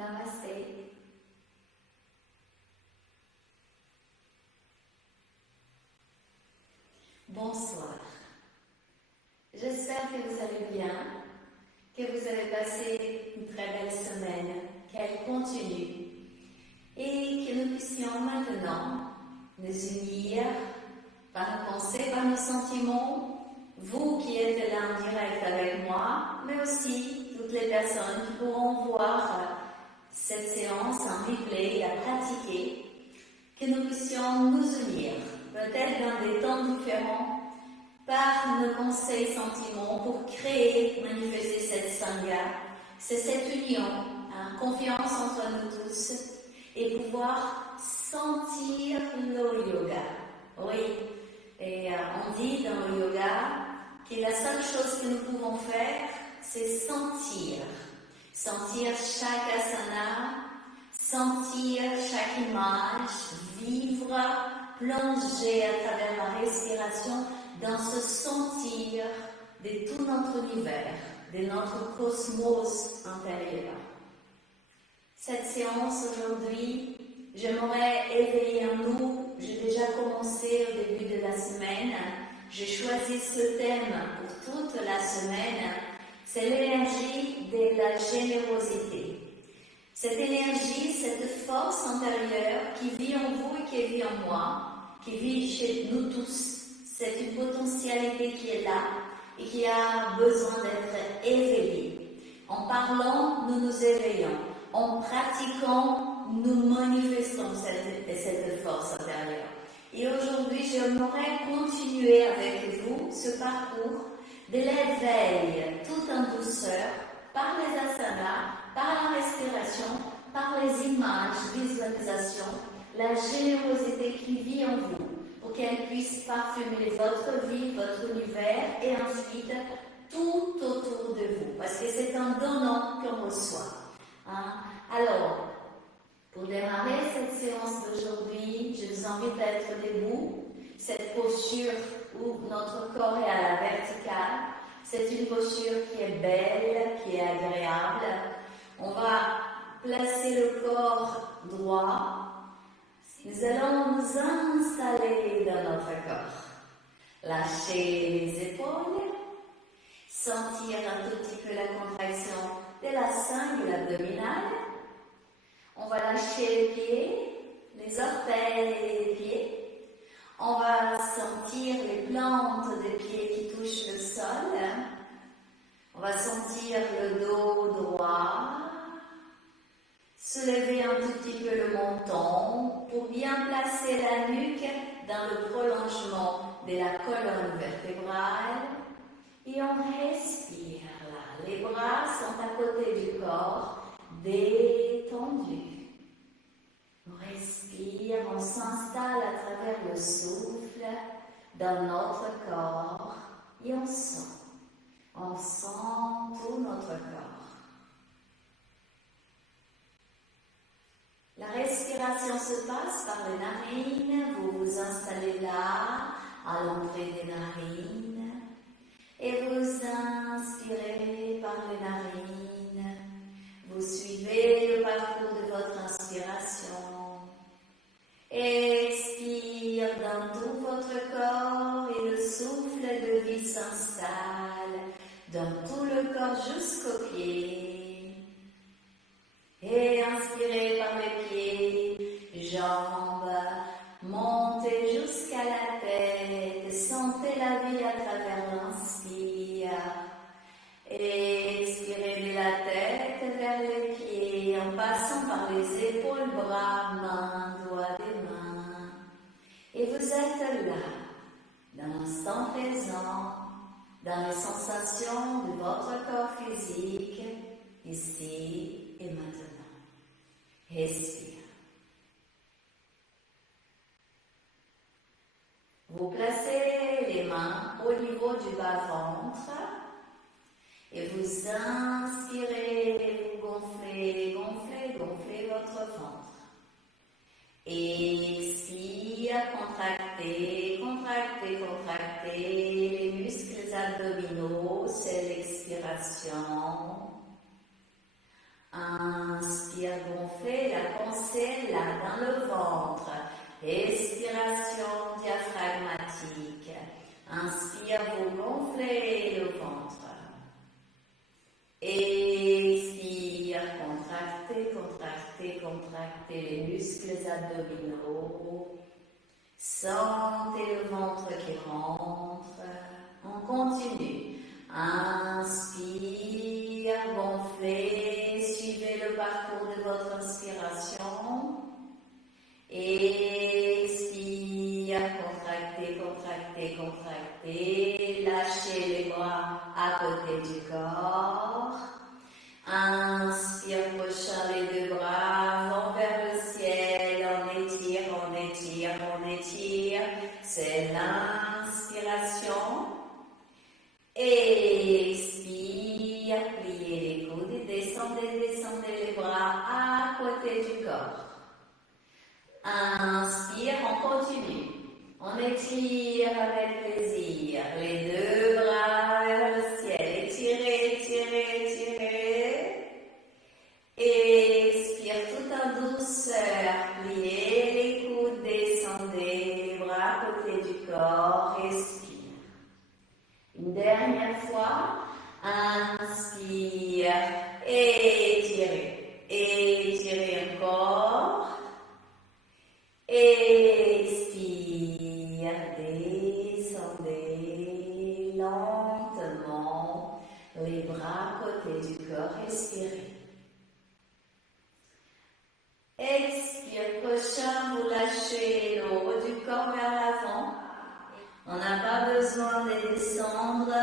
Namasté. Bonsoir. J'espère que vous allez bien, que vous avez passé une très belle semaine, qu'elle continue et que nous puissions maintenant nous unir par nos pensées, par nos sentiments, vous qui êtes là en direct avec moi, mais aussi toutes les personnes qui pourront voir cette séance en replay, la pratiquer, que nous puissions nous unir, peut-être dans des temps différents, par nos pensées et sentiments pour créer, manifester cette sangha. C'est cette union, confiance entre nous tous et pouvoir sentir le yoga. Oui, et on dit dans le yoga que la seule chose que nous pouvons faire, c'est sentir. Sentir chaque asana, sentir chaque image, vivre, plonger à travers la respiration dans ce sentir de tout notre univers, de notre cosmos intérieur. Cette séance aujourd'hui, j'aimerais éveiller en nous, j'ai déjà commencé au début de la semaine, j'ai choisi ce thème pour toute la semaine, c'est l'énergie de la générosité. Cette énergie, cette force intérieure qui vit en vous et qui vit en moi, qui vit chez nous tous, c'est une potentialité qui est là et qui a besoin d'être éveillée. En parlant, nous nous éveillons. En pratiquant, nous manifestons cette force intérieure. Et aujourd'hui, j'aimerais continuer avec vous ce parcours de l'éveil, tout en douceur, par les asanas, par la respiration, par les images, visualisations, la générosité qui vit en vous, pour qu'elle puisse parfumer votre vie, votre univers et ensuite tout autour de vous, parce que c'est en donnant qu'on reçoit. Alors, pour démarrer cette séance d'aujourd'hui, je vous invite à être debout, cette posture où notre corps est à la verticale. C'est une posture qui est belle, qui est agréable. On va placer le corps droit. Nous allons nous installer dans notre corps. Lâcher les épaules. Sentir un tout petit peu la contraction de la cingule abdominale. On va lâcher les pieds, les orteils et les pieds. On va sentir les plantes des pieds qui touchent le sol. On va sentir le dos droit. Soulever un tout petit peu le menton pour bien placer la nuque dans le prolongement de la colonne vertébrale. Et on respire là. Les bras sont à côté du corps, détendus. On respire, on s'installe à travers le souffle dans notre corps et on sent tout notre corps. La respiration se passe par les narines, vous vous installez là, à l'entrée des narines, et vous inspirez par les narines, vous suivez le parcours de votre inspiration. Expire dans tout votre corps et le souffle de vie s'installe dans tout le corps jusqu'aux pieds. Et inspirez par les pieds, jambes, montez jusqu'à la tête, sentez la vie à travers l'inspire. Expirez de la tête vers les pieds en passant par les épaules, bras, mains, doigts des mains. Et vous êtes là, dans l'instant présent, dans les sensations de votre corps physique, ici et maintenant. Respire. Vous placez les mains au niveau du bas-ventre et vous inspirez, vous gonflez, gonflez, gonflez votre ventre. Expire, contractez, contractez, contractez les muscles abdominaux, c'est l'expiration. Inspire Inspire, gonfler la pensée là dans le ventre. Expiration diaphragmatique. Inspire, vous gonflez le ventre. Expire, contractez, contractez, contractez les muscles abdominaux. Sentez le ventre qui rentre. On continue. Inspire, gonflez, suivez le parcours de votre inspiration. Expire, contractez, contractez, contractez. Lâchez les bras à côté du corps. Inspire, pochant les deux bras, vont vers le ciel. On étire, on étire, on étire. C'est l'inspiration. Expire, pliez les coudes et descendez, descendez les bras à côté du corps. Inspire, on continue. On étire avec plaisir. Les deux bras vers le ciel. Étirez, étirez, étirez. Expire tout en douceur. Pliez les coudes, descendez les bras à côté du corps. Respire. Une dernière fois. Inspire. Étirez. Étirez encore. Expire, descendez lentement les bras à côté du corps, expirez. Expire, prochain, vous lâchez le haut du corps vers l'avant. On n'a pas besoin de descendre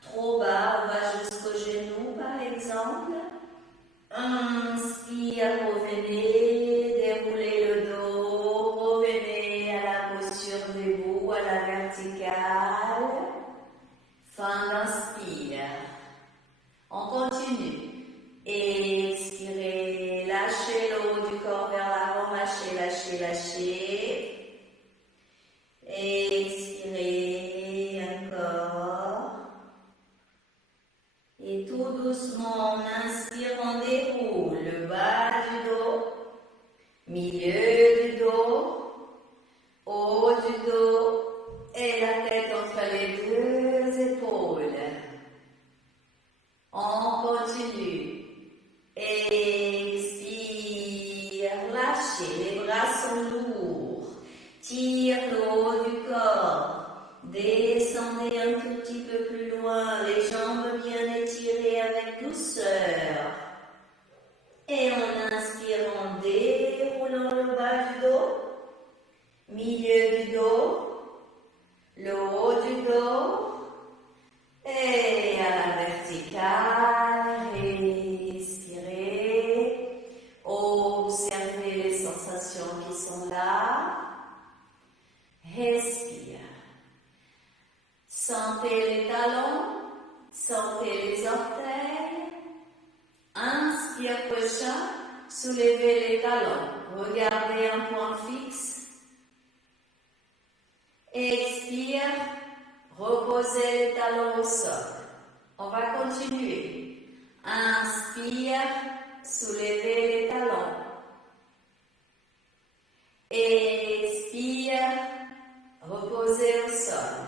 trop bas, on va jusqu'au genou par exemple. Inspire, revenez, déroulez le dos, revenez à la posture debout, à la verticale. Fin d'inspire. On continue. Expirez, lâchez le haut du corps vers l'avant, lâchez, lâchez, lâchez. Expirez encore. Et tout doucement, on inspire, on déroule le bas du dos, milieu du dos, haut du dos et la tête entre les deux épaules. On continue. Expire, lâchez, les bras sont lourds. Tire le haut du corps. Descendez un tout petit peu plus loin, les jambes bien étirées avec douceur. Et en inspirant, déroulant le bas du dos, milieu du dos, le haut du dos, et à la verticale, respirez, observez les sensations qui sont là, respire. Sentez les talons, sentez les orteils. Inspire, prochain, soulevez les talons. Regardez un point fixe. Expire, reposez les talons au sol. On va continuer. Inspire, soulevez les talons. Expire, reposez au sol.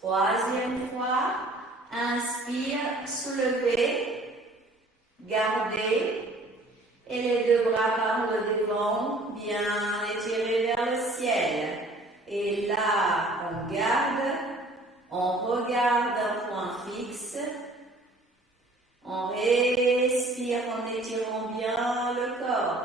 Troisième fois, inspire, soulevez, gardez, et les deux bras par le devant, bien étirés vers le ciel. Et là, on garde, on regarde un point fixe, on respire en étirant bien le corps.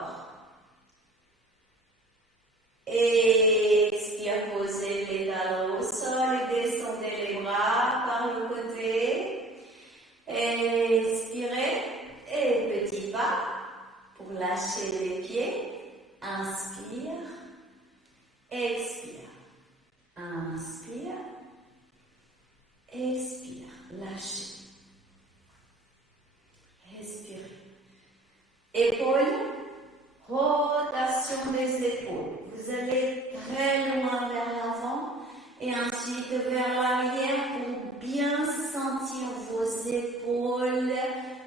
Expire, posez les talons au sol et descendez les bras par le côté. Expirez et petit pas pour lâcher les pieds. Inspire, expire, inspire, expire, lâchez. Respirez. Épaules, rotation des épaules. Vous allez très loin vers l'avant et ensuite vers l'arrière pour bien sentir vos épaules,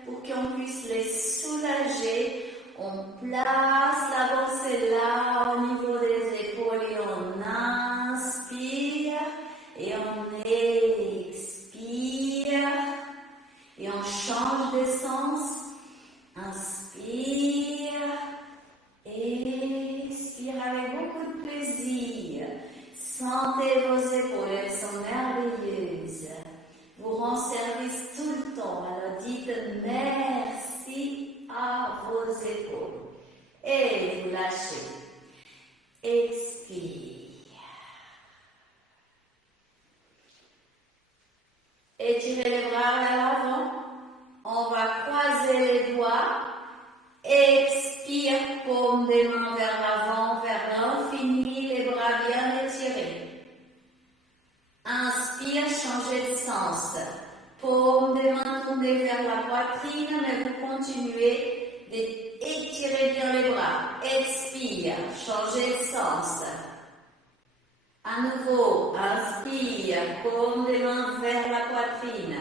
pour qu'on puisse les soulager relâcher. On place la pensée là au niveau des épaules et on inspire et on expire et on change d'essence. Inspire, expire avec beaucoup de plaisir. Sentez vos épaules, elles sont merveilleuses. Vous rend service tout le temps. Alors dites merci à vos épaules. Et vous lâchez. Expire. Étirez les bras vers l'avant. On va croiser les doigts. Expire, paume des mains vers l'avant, vers l'infini, les bras bien étirés. Inspire, changez de sens. Paume des mains tournée vers la poitrine, mais vous continuez d'étirer bien les bras. Expire, changez de sens. À nouveau, inspire, paume des mains vers la poitrine.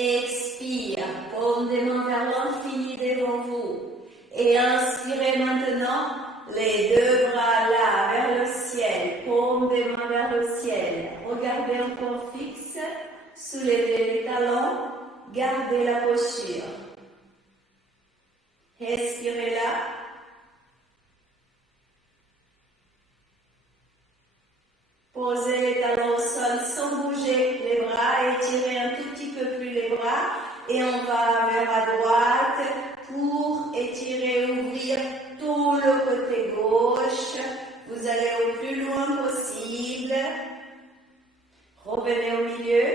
Expire, paume des mains vers l'infini devant vous. Et inspirez maintenant, les deux bras là, vers le ciel, paume des mains vers le ciel. Regardez encore fixe, soulevez les talons, gardez la posture. Respirez là. Posez les talons au sol sans bouger les bras, étirez un tout petit peu plus les bras et on va vers la droite pour étirer, ouvrir tout le côté gauche. Vous allez au plus loin possible. Revenez au milieu.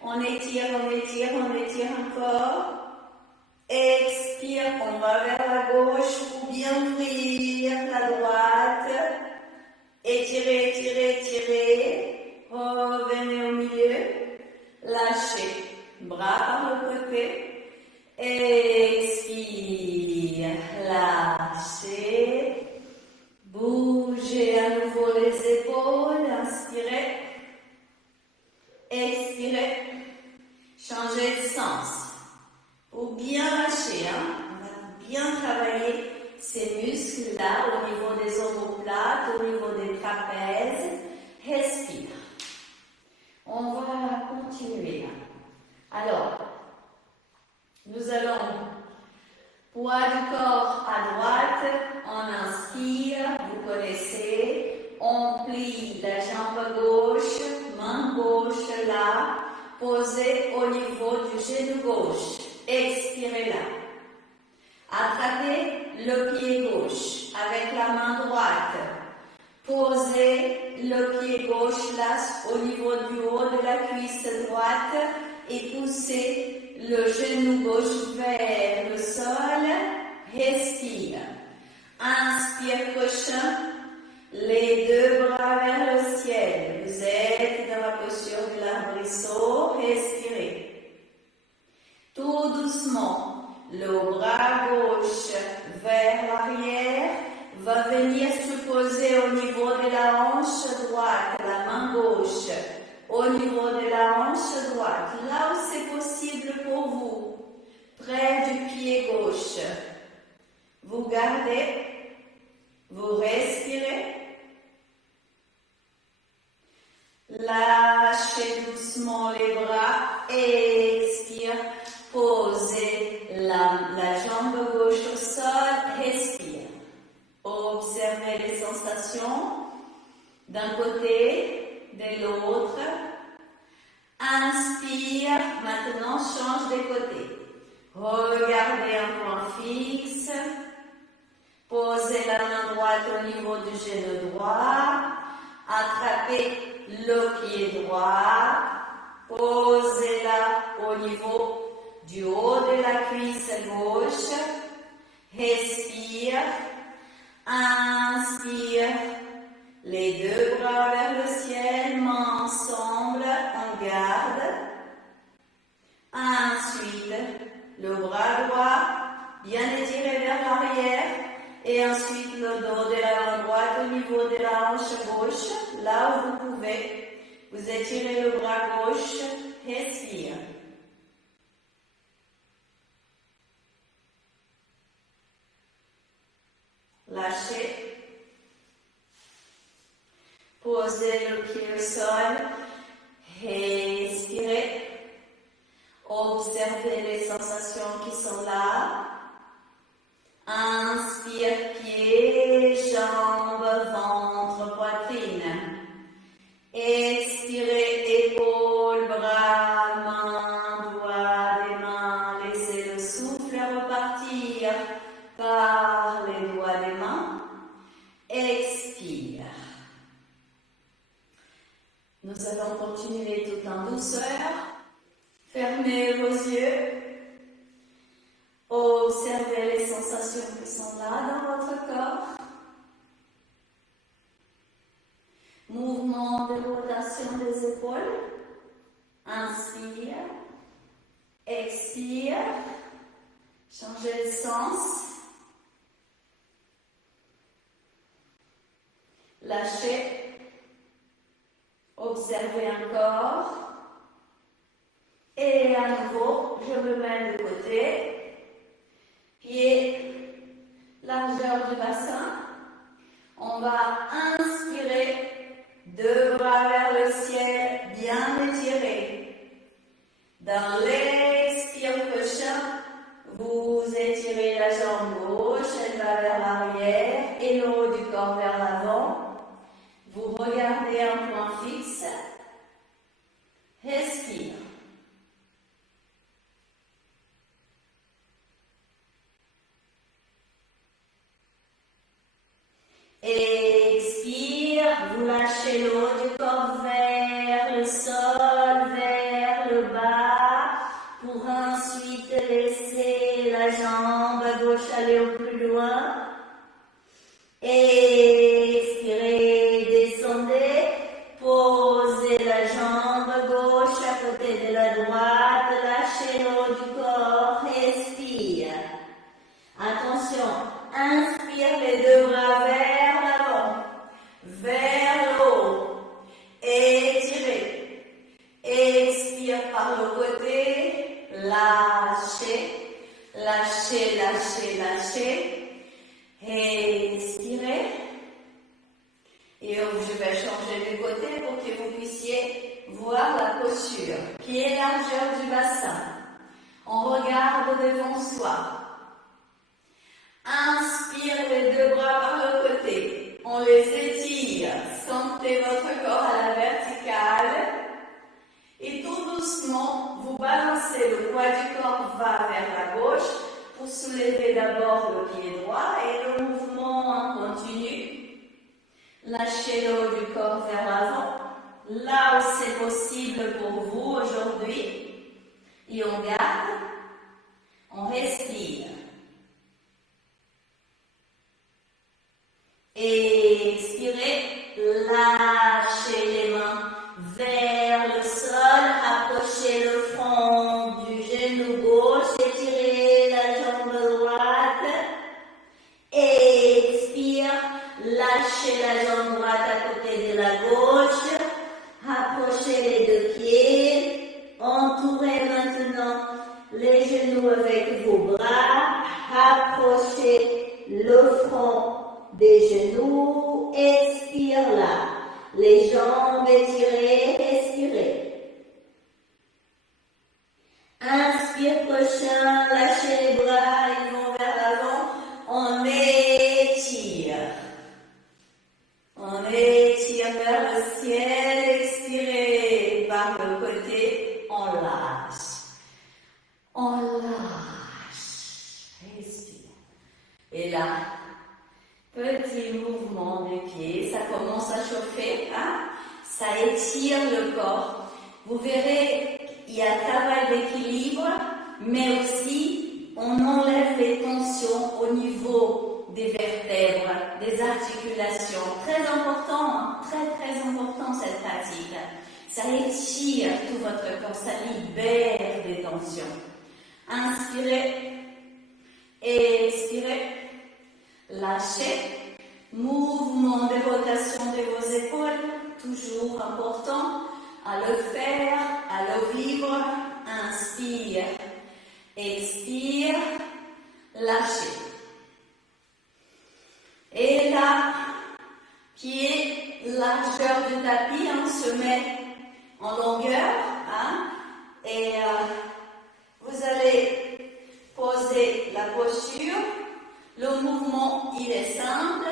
On étire, on étire, on étire encore. Expire, on va vers la gauche pour bien ouvrir la droite. Étirez, étirez, étirez. Revenez au milieu. Lâchez. Bras par le côté. Expire. Lâchez. Bougez à nouveau les épaules. Inspirez. Expirez. Changez de sens. Pour bien lâcher, on va bien travailler ces muscles-là au niveau des omoplates, au niveau des trapèzes. Respire. On va continuer là. Alors, nous allons, poids du corps à droite, on inspire, vous connaissez, on plie la jambe gauche, main gauche là, posée au niveau du genou gauche. Expirez là. Attrapez le pied gauche avec la main droite. Posez le pied gauche là au niveau du haut de la cuisse droite et poussez le genou gauche vers le sol. Respire. Inspire prochain. Les deux bras vers le ciel. Vous êtes dans la posture de l'arbrisseau. Respirez. Tout doucement, le bras gauche vers l'arrière va venir se poser au niveau de la hanche droite, la main gauche au niveau de la hanche droite, là où c'est possible pour vous, près du pied gauche. Vous gardez, vous respirez. Lâchez doucement les bras, expire, posez la jambe gauche au sol, respire. Observez les sensations d'un côté, de l'autre. Inspire, maintenant change de côté. Regardez un point fixe. Posez la main droite au niveau du genou droit. Attrapez le pied droit. Posez-la au niveau du haut de la cuisse gauche. Respire. Inspire. Les deux bras vers le ciel, mains ensemble, on garde. Ensuite, le bras droit, bien étiré vers l'arrière. Et ensuite, le dos de la main droite au niveau de la hanche gauche, là où vous pouvez. Vous étirez le bras gauche, respire. lâchez. Posez le pied au sol, respirez. Observez les sensations qui sont là. Inspire, pieds, jambes, ventre, poitrine. Expirez, épaules, bras, mains, doigts des mains. Laissez le souffle repartir par les doigts des mains. Expire. Nous allons continuer tout en douceur. Fermez vos yeux. Observez les sensations qui sont là dans votre corps. Mouvement de rotation des épaules. Inspire. Expire. Changez de sens. Lâchez. Observez encore. Et à nouveau, je me mets de côté. Pied, largeur du bassin. On va inspirer, deux bras vers le ciel, bien étirés. Dans l'expire prochain, vous étirez la jambe gauche, elle va vers l'arrière et le haut du corps vers l'avant. Vous regardez un point fixe. Respire. Expire, vous lâchez le haut du corps vers le sol, vers le bas, pour ensuite laisser la jambe gauche aller au plus loin. Expirez, descendez, posez la jambe gauche à côté de la droite, lâchez le haut du corps, expire. Attention, inspire les deux bras vers l'avant, vers le haut, étirez, expire par le côté, lâchez, lâchez, lâchez, lâchez. Expirez. Et je vais changer de côté pour que vous puissiez voir la posture. Pied largeur du bassin. On regarde devant soi. Inspire les deux bras par le côté. On les étire. Sentez votre corps à la verticale. Et tout doucement, vous balancez le poids du corps va vers la gauche. Pour soulever d'abord le pied droit et le mouvement en continu. Lâchez le haut du corps vers l'avant, là où c'est possible pour vous aujourd'hui. Et on garde, on respire. Expirez, lâchez les mains vers le sol, approchez le front du genou gauche, étirez la jambe droite, expire, lâchez la jambe droite à côté de la gauche, approchez les deux pieds, entourez maintenant les genoux avec vos bras, approchez le front des genoux, expire là. Les jambes étirées, expirez. Inspire prochain, lâchez les bras, ils vont vers l'avant. On étire. On étire vers le ciel, expirez. Par le côté, on lâche. On lâche. Respire. Et là, petit mouvement des pieds, ça commence à chauffer, hein? Ça étire le corps. Vous verrez, il y a travail d'équilibre, mais aussi on enlève les tensions au niveau des vertèbres, des articulations. Très important, très important cette pratique. Ça étire tout votre corps, ça libère des tensions. Inspirez, expirez. Lâchez, mouvement de rotation de vos épaules, toujours important à le faire, à le vivre. Inspire, expire, lâchez. là, pied, largeur du tapis, on se met en longueur, et vous allez poser la posture. Le mouvement, il est simple.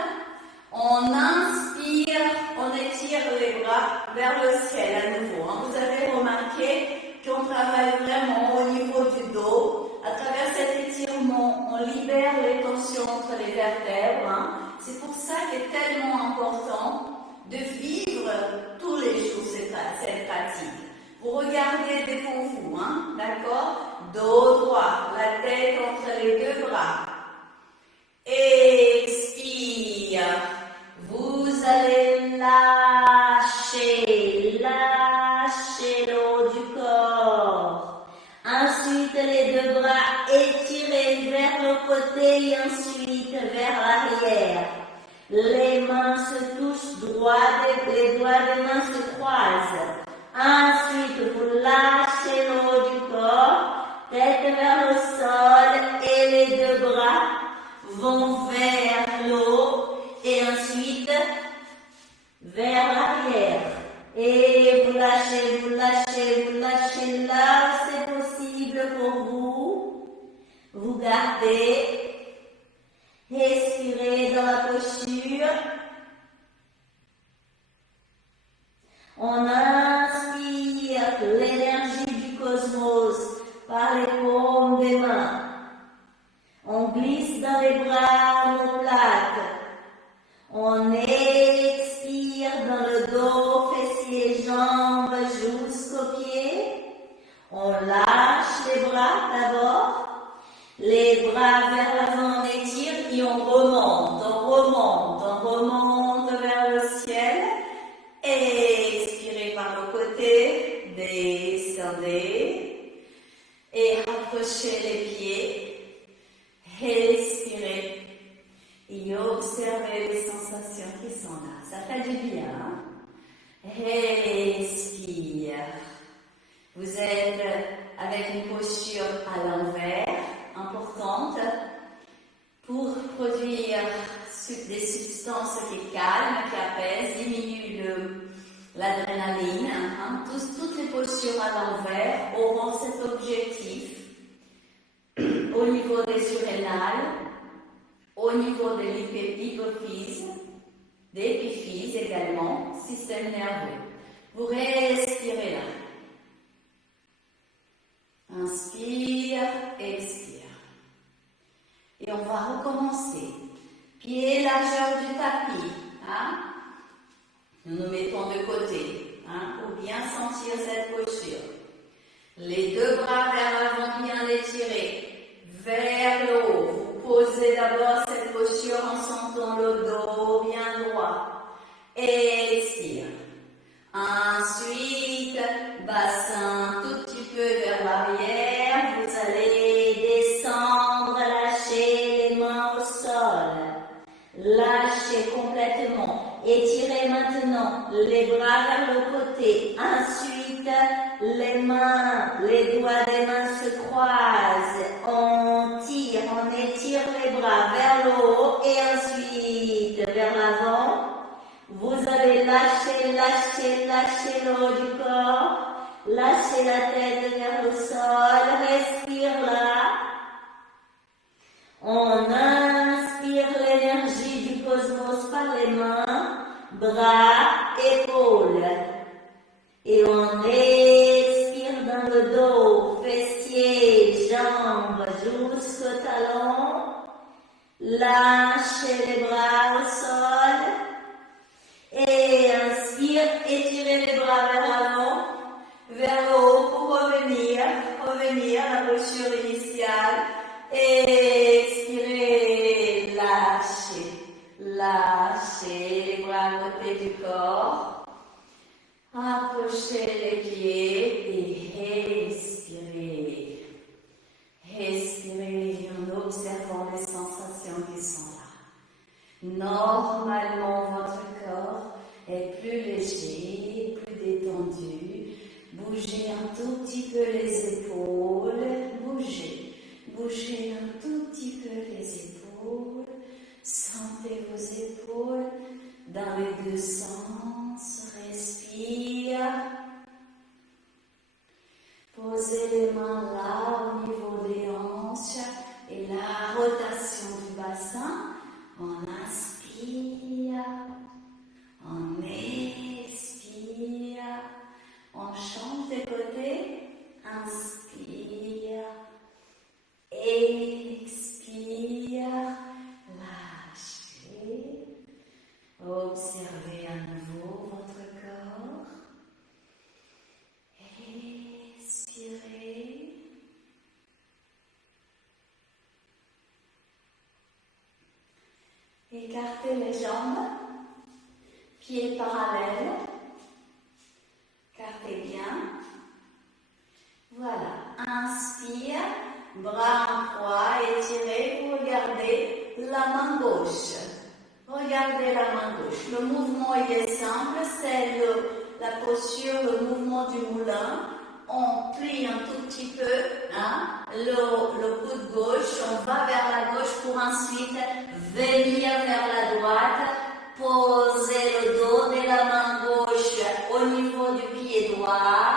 On inspire, on étire les bras vers le ciel à nouveau. Vous avez remarqué qu'on travaille vraiment au niveau du dos. À travers cet étirement, on libère les tensions entre les vertèbres. C'est pour ça qu'il est tellement important de vivre tous les jours cette pratique. Vous regardez des kung fu, d'accord? Dos droit, la tête entre les deux bras. Expire. Vous allez lâcher le haut du corps. Ensuite, les deux bras étirés vers le côté et ensuite vers l'arrière. Les mains se touchent les doigts des mains se croisent. Ensuite, vous lâchez le haut du corps, tête vers le sol et les deux bras vont vers l'eau et ensuite vers l'arrière. Et vous lâchez, vous lâchez, vous lâchez là où c'est possible pour vous. Vous gardez. Respirez dans la posture. On inspire l'énergie du cosmos par les paumes des mains. On glisse dans les bras omoplates. On expire dans le dos, fessiers, jambes jusqu'aux pieds. On lâche les bras d'abord. Les bras vers l'avant, on étire et on remonte, vers le ciel. Expirez par le côté, descendez et rapprochez les pieds. Respirez et observez les sensations qui sont là. Ça fait du bien. Respire. Vous êtes avec une posture à l'envers, importante, pour produire des substances qui calment, qui apaisent, diminuent l'adrénaline. Toutes les postures à l'envers auront cet objectif au niveau des surrénales, au niveau de l'hypophyse, des épiphyses également, système nerveux. Vous respirez là. Inspire, expire. Et on va recommencer. Pied largeur du tapis. Nous nous mettons de côté pour bien sentir cette posture. Les deux bras vers l'avant, bien étirés. Vers le haut. Vous posez d'abord cette posture en sentant le dos bien droit. Expire. Ensuite, bassin tout petit peu vers l'arrière. Vous allez descendre, lâcher les mains au sol. Lâchez complètement. Étirez maintenant les bras vers le côté. Ensuite, les mains, les doigts des mains se croisent. On tire, on étire les bras vers le haut et ensuite vers l'avant. Vous allez lâcher le haut du corps. Lâchez la tête vers le sol. Respire là. On inspire l'énergie du cosmos par les mains, bras, épaules. Et on expire dans le dos, fessiers, jambes jusqu'au talon. Lâchez les bras au sol. Et inspire, étirez les bras vers l'avant, vers le haut pour revenir à la posture initiale. Expirez, lâchez les bras à côté du corps. Approchez les pieds et respirez. Respirez en observant les sensations qui sont là. Normalement, votre corps est plus léger, plus détendu. Bougez un tout petit peu les épaules. Bougez un tout petit peu les épaules. Sentez vos épaules. Inspire. Expire. Lâchez. Observez à nouveau votre corps. Expirez. Écartez les jambes. Pieds parallèles. Écartez bien. Voilà. Inspire. Bras en croix. Étirez. Vous regardez la main gauche. Regardez la main gauche. Le mouvement il est simple. C'est la posture, le mouvement du moulin. On plie un tout petit peu le coude gauche. On va vers la gauche pour ensuite venir vers la droite. Posez le dos de la main gauche au niveau du pied droit.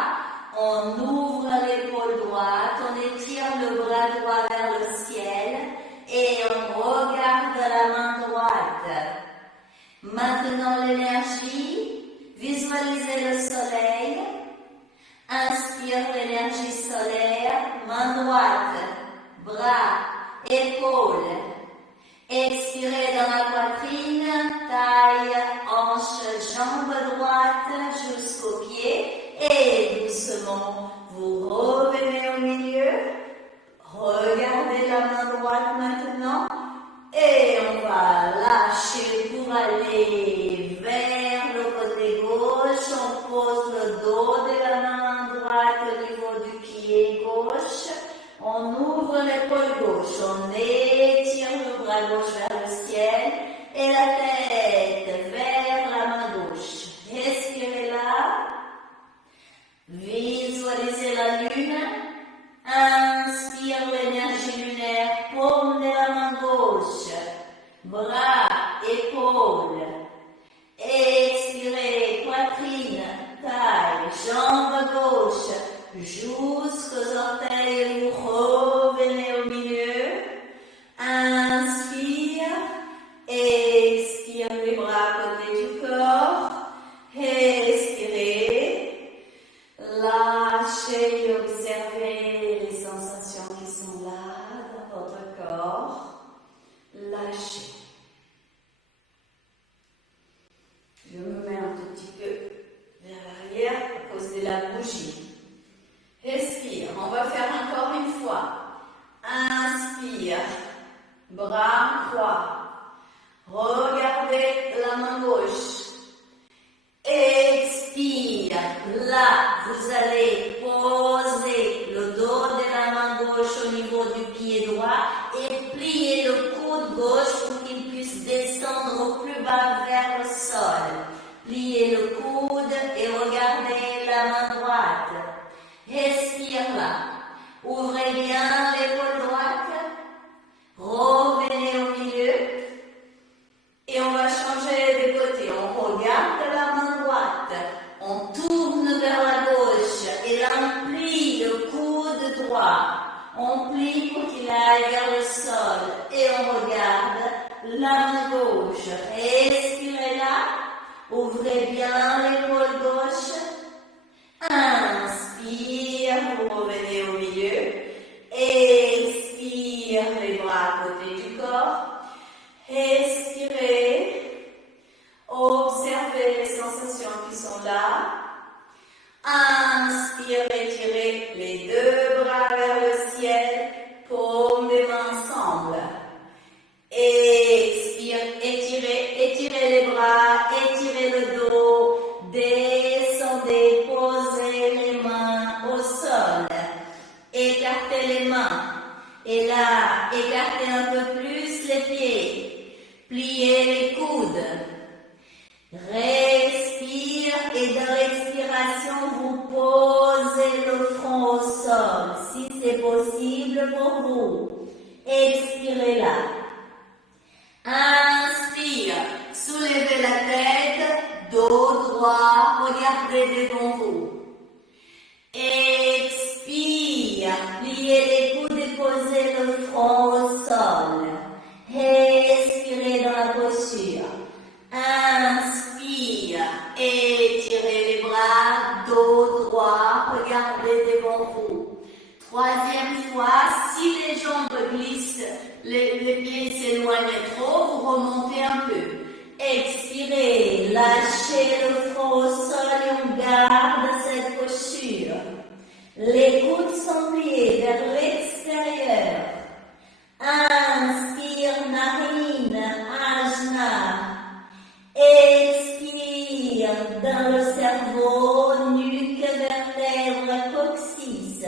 On ouvre l'épaule droite. On étire le bras droit vers le ciel. Et on regarde la main droite. Maintenant l'énergie. Visualisez le soleil. Inspire l'énergie solaire. Main droite. Bras. Épaules. Expirez dans la poitrine. Taille. Hanche. Jambe droite jusqu'au pied. Et doucement, vous revenez au milieu. Regardez la main droite maintenant. Et on va lâcher pour aller vers le côté gauche. On pose le dos de la main droite au niveau du pied gauche. On ouvre l'épaule gauche. On étire le bras gauche vers le ciel. Et la tête vers la main gauche. Respirez là. Visualisez la lune. Inspire l'énergie lunaire. Paume de la main gauche. Bras, épaules. Expirez, poitrine, taille, jambe gauche. Jusqu'aux orteils, vous revenez au milieu. Inspire. Expire les bras à côté du corps. Expirez. Lâchez et observez les sensations qui sont là dans votre corps. Lâchez. Je me mets un tout petit peu vers l'arrière à cause de la bougie. Respire. On va faire encore une fois. Inspire. Bras en croix. Regardez la main gauche. Expire. Là, vous allez poser le dos de la main gauche au niveau du pied droit et plier le coude gauche pour qu'il puisse descendre au plus bas vers le sol. Pliez le coude et regardez la main droite. Respire là. Ouvrez bien l'épaule droite. Revenez au milieu. Et on va changer de côté. On regarde la main droite. On tourne vers la gauche. Et là, on plie le coude droit. On plie pour qu'il aille vers le sol. Et on regarde la main gauche. Respirez là. Ouvrez bien l'épaule gauche. Inspire. Vous revenez au milieu. Expire les bras à côté du corps. Expirez. Observez les sensations qui sont là. Inspire, étirez les deux bras vers le ciel. Paume les mains ensemble. Expire, étirez les bras, étirez le dos. Descendez, posez les mains au sol. Écartez les mains. Et là, écartez un peu plus les pieds. Pliez les coudes. Respire et dans l'expiration, vous posez le front au sol, si c'est possible pour vous. Expirez là. Inspire, soulevez la tête, dos droit, regardez devant vous. Expire, pliez les coudes et posez le front au sol. Expirez dans la posture. Inspire, étirez les bras, dos droit, regardez devant vous. remontez un peu. Expirez, lâchez le front au sol et on garde cette posture. Les coudes sont pliés vers l'extérieur. Inspire, narine, ajna. Expire dans le cerveau, nuque, vertèbre, coccyx.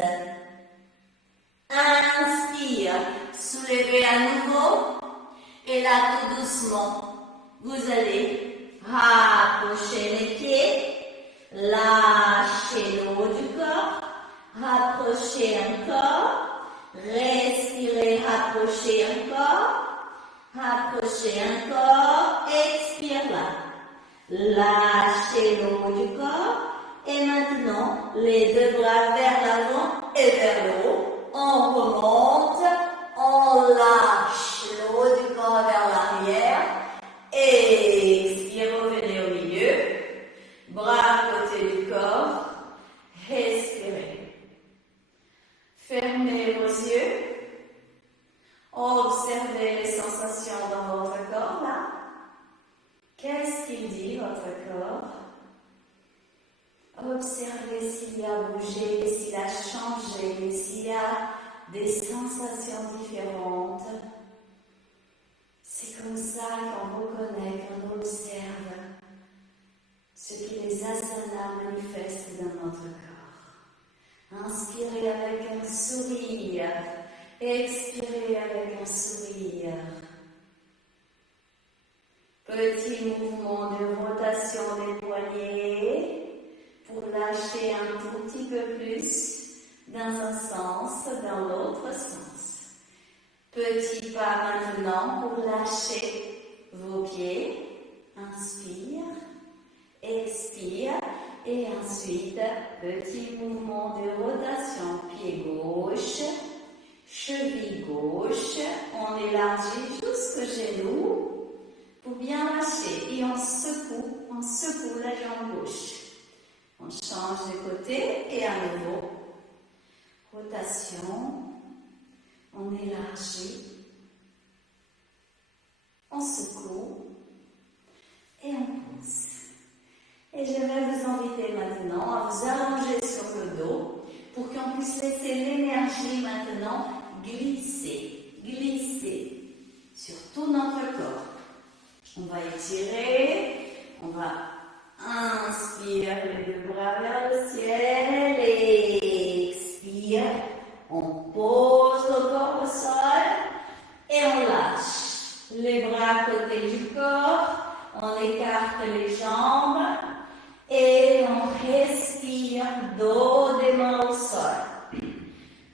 Inspire, soulevez à nouveau. Et là, tout doucement, vous allez rapprocher les pieds, lâcher le haut du corps, rapprocher encore, respirez, rapprochez encore, expire là. Lâchez le haut du corps et maintenant les deux bras vers l'avant et vers le haut. On remonte, on lâche le haut du corps vers l'arrière. Expire, revenez au milieu. Bras à côté du corps. Respirez. Fermez vos yeux. Observez les sensations dans votre corps là. Qu'est-ce qu'il dit, votre corps? Observez s'il a bougé, s'il a changé, s'il y a des sensations différentes. C'est comme ça qu'on reconnaît, qu'on observe ce que les asanas manifestent dans notre corps. Inspirez avec un sourire, expirez avec un sourire. Petit mouvement de rotation des poignets pour lâcher un tout petit peu plus dans un sens, dans l'autre sens. Petit pas maintenant pour lâcher vos pieds. Inspire, expire et ensuite petit mouvement de rotation. Pied gauche, cheville gauche. On élargit jusqu'au genou. Pour bien lâcher, et on secoue la jambe gauche. On change de côté et à nouveau, rotation, on élargit, on secoue et on pousse. Et je vais vous inviter maintenant à vous allonger sur le dos pour qu'on puisse laisser l'énergie maintenant glisser sur tout notre corps. On va étirer, on va inspire les deux bras vers le ciel, expire, on pose le corps au sol et on lâche. Les bras à côté du corps, on écarte les jambes et on respire, dos des mains au sol.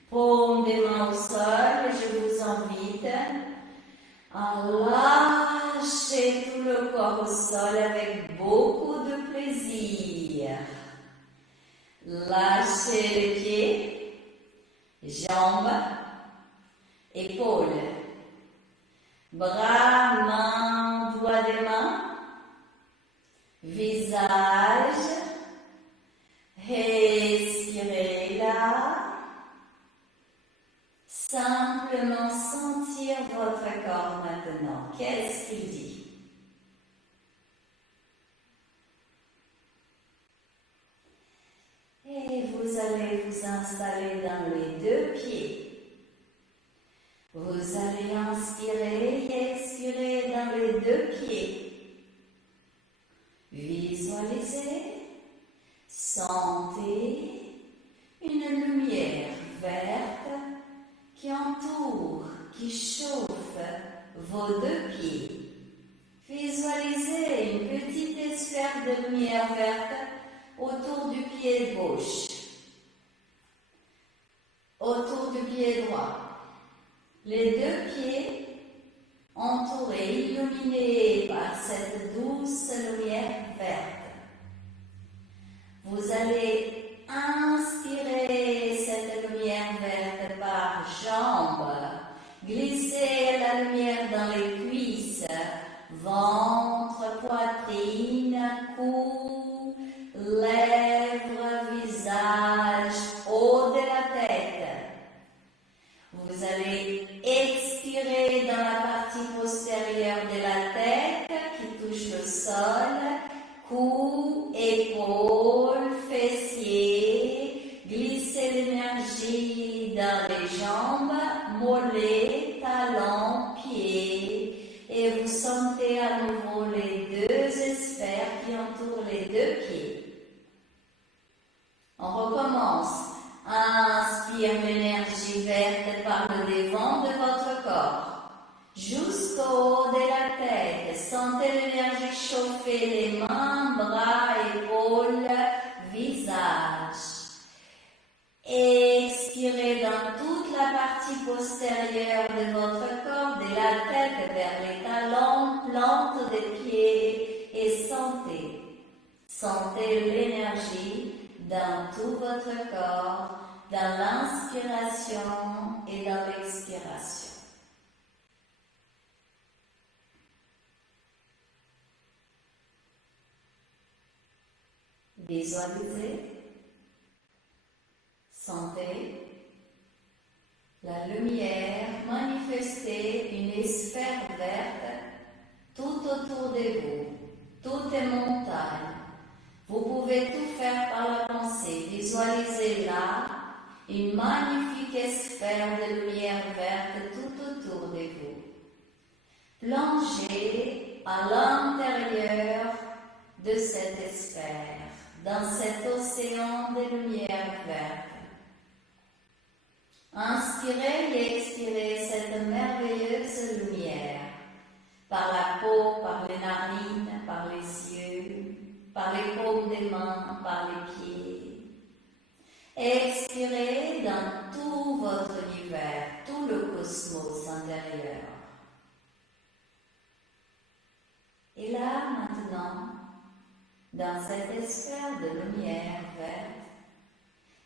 Paume des mains au sol, je vous invite à lâcher tout le corps au sol avec beaucoup de plaisir. Lâchez les pieds, jambes, épaules, bras, mains, doigts des mains, visage. Respirez là. Simplement sentir votre corps maintenant. Qu'est-ce qu'il dit? Et vous allez vous installer dans les deux pieds. Vous allez inspirer et expirer dans les deux pieds. Visualisez, sentez une lumière verte qui entoure, qui chauffe vos deux pieds. Visualisez une petite sphère de lumière verte autour du pied gauche, autour du pied droit. Les deux pieds entourés, illuminés par cette douce lumière verte. Vous allez inspirer cette lumière verte par jambes, glisser la lumière dans les cuisses, ventre, poitrine, cou, lèvres, visage, haut de la tête. Vous allez expirer dans la partie postérieure l'intérieur de la tête qui touche le sol, cou, épaules, fessiers, glissez l'énergie dans les jambes, mollets, talons, pieds, et vous sentez à nouveau les deux sphères qui entourent les deux pieds. On recommence. Inspire l'énergie verte par le devant de votre corps, jusqu'au haut de la tête. Sentez l'énergie chauffer les mains, bras, épaules, visage. Expirez dans toute la partie postérieure de votre corps, de la tête vers les talons, plante des pieds et sentez l'énergie dans tout votre corps, dans l'inspiration et dans l'expiration. Visualisez, sentez la lumière manifester une sphère verte tout autour de vous. Tout est montagne. Vous pouvez tout faire par la pensée. Visualisez là une magnifique sphère de lumière verte tout autour de vous. Plongez à l'intérieur de cette sphère, dans cet océan de lumière verte. Inspirez et expirez cette merveilleuse lumière par la peau, par les narines, par les yeux, par les paumes des mains, par les pieds. Expirez dans tout votre univers, tout le cosmos intérieur. Et là, maintenant, dans cette sphère de lumière verte,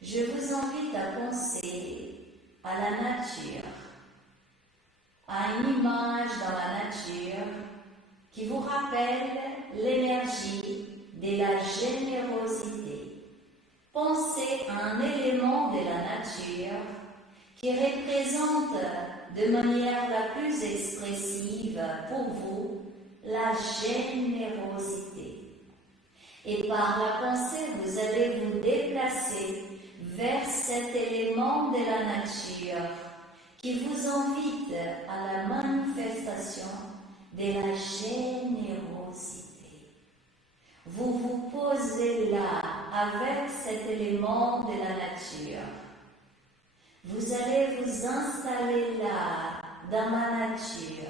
je vous invite à penser à la nature, à une image dans la nature qui vous rappelle l'énergie de la générosité. Pensez à un élément de la nature qui représente de manière la plus expressive pour vous la générosité. Et par la pensée, vous allez vous déplacer vers cet élément de la nature qui vous invite à la manifestation de la générosité. Vous vous posez là avec cet élément de la nature. Vous allez vous installer là dans ma nature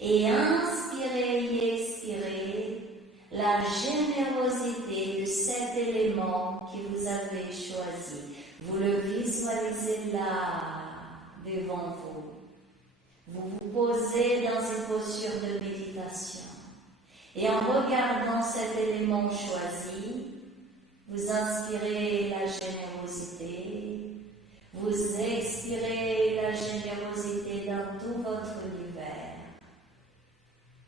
et inspirer et expirer la générosité de cet élément que vous avez choisi. Vous le visualisez là devant vous. Vous vous posez dans une posture de méditation. Et en regardant cet élément choisi, vous inspirez la générosité, vous expirez la générosité dans tout votre univers.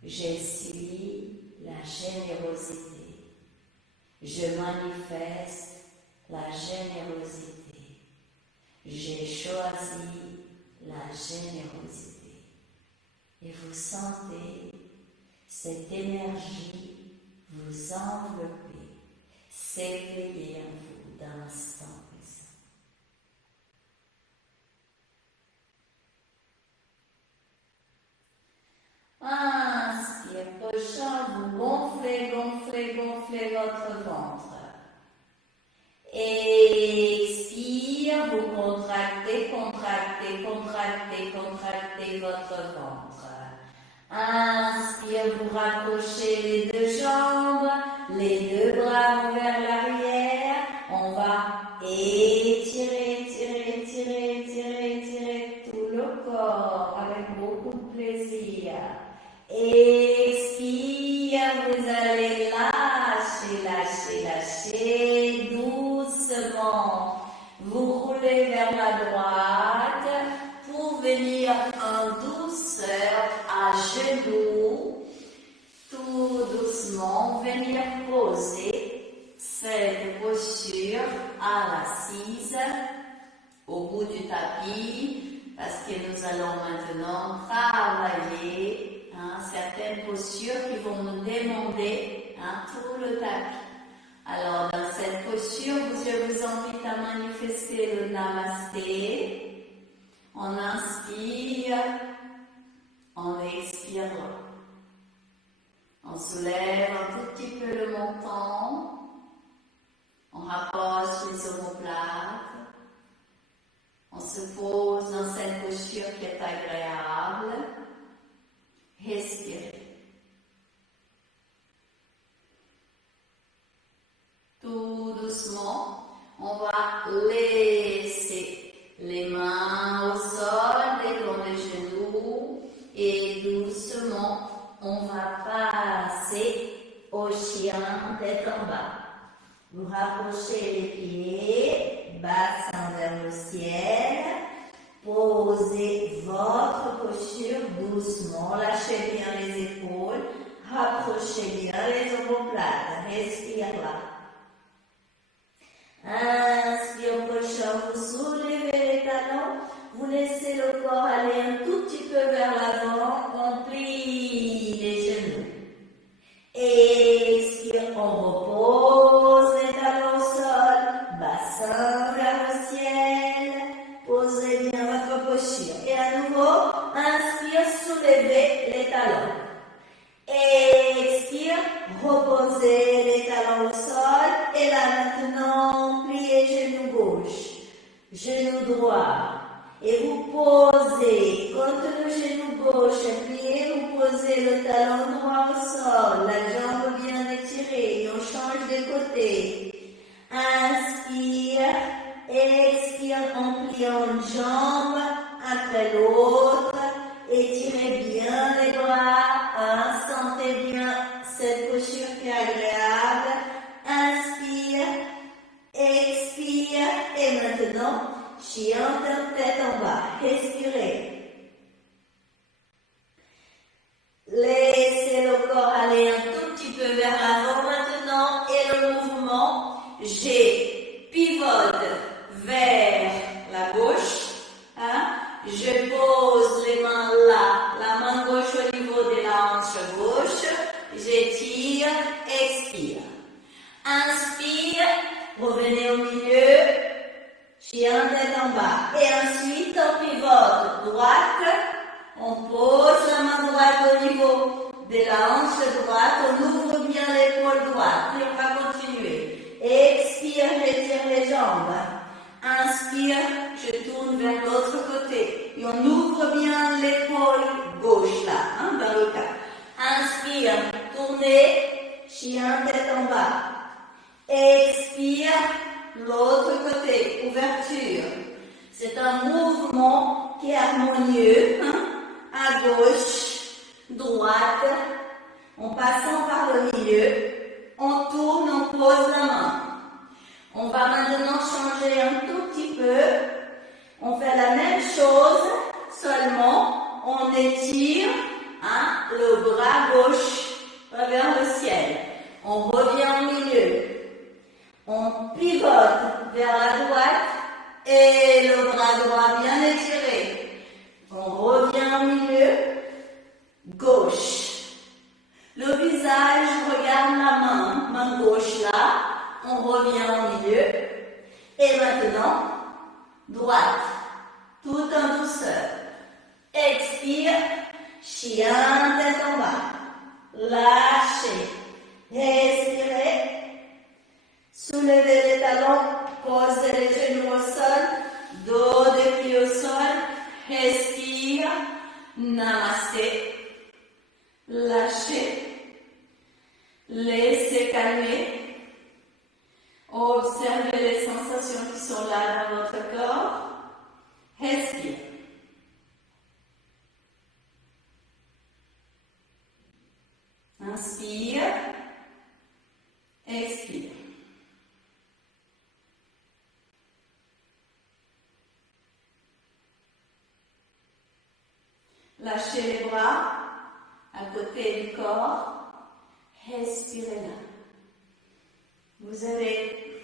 Je suis la générosité. Je manifeste la générosité. J'ai choisi la générosité. Et vous sentez cette énergie vous envelopper, s'éveiller en vous dans l'instant présent. Inspire, prochain, vous gonflez, gonflez, gonflez votre ventre. Expire, vous contractez, contractez, contractez, contractez votre ventre. Inspire, vous rapprochez les deux jambes, les deux bras vers l'arrière. On va étirer, étirer, étirer, étirer, étirer tout le corps avec beaucoup de plaisir. Expire, vous allez lâcher, lâcher, lâcher doucement. Vous roulez vers la droite pour venir en douceur à genoux, tout doucement, venir poser cette posture à l'assise au bout du tapis, parce que nous allons maintenant travailler certaines postures qui vont nous demander tout le tapis. Alors, dans cette posture, je vous invite à manifester le Namasté. On inspire, on expire. On soulève un tout petit peu le menton. On rapproche les omoplates. On se pose dans cette posture qui est agréable. Respirez. Tout doucement, on va laisser les mains au sol, détendre les genoux et doucement, on va passer au chien tête en bas. Vous rapprochez les pieds, bassin vers le ciel. Posez votre posture doucement. Lâchez bien les épaules. Rapprochez bien les omoplates. Respire là. Inspire, prochain, vous soulevez les talons. Vous laissez le corps aller un tout petit peu vers l'avant. On plie les genoux. Expire, on repose les talons au sol. Bassin vers le ciel. Posez bien votre posture. Et à nouveau, inspire, soulevez les talons. Expire, reposez les talons au sol. Et là maintenant, pliez genou gauche, genou droit. Et vous posez, quand le genou gauche est plié, vous posez le talon droit au sol. La jambe bien étirée. On change de côté. Inspire. Expire en pliant une jambe après l'autre. Étirez bien les bras. Sentez bien cette posture qui est agréable. Inspire. Expire. Et maintenant, chien tête en bas. Respirez. Laissez le corps aller un tout petit peu vers l'avant maintenant. Et le mouvement, pivote vers la gauche. Je pose les mains là, la main gauche au niveau de la hanche gauche. J'étire, expire. Inspire, revenez au milieu, chien tête en bas. Et ensuite, on pivote droite. On pose la main droite au niveau de la hanche droite. On ouvre bien l'épaule droite. Et on va continuer. Expire, j'étire les jambes. Inspire, je tourne vers l'autre côté. Et on ouvre bien l'épaule gauche là, dans le cas. Inspire, tournez, chien tête en bas. Expire, l'autre côté, ouverture. C'est un mouvement qui est harmonieux, à gauche, droite, en passant par le milieu. On tourne, on pose la main. On va maintenant changer un tout petit peu. On fait la même chose, seulement on étire le bras gauche vers le ciel. On revient au milieu. On pivote vers la droite et le bras droit bien étiré. On revient au milieu, gauche. Le visage regarde la main gauche là. On revient au milieu. Et maintenant, droite, tout en douceur. Expire, chien tête en bas. Lâchez. Respirez. Soulevez les talons, posez les genoux au sol, dos des pieds au sol. Respire. Namasté. Lâchez. Laissez calmer. Observez les sensations qui sont là dans votre corps. Respire. Inspire. Expire. Lâchez les bras à côté du corps. Respirez là. Vous avez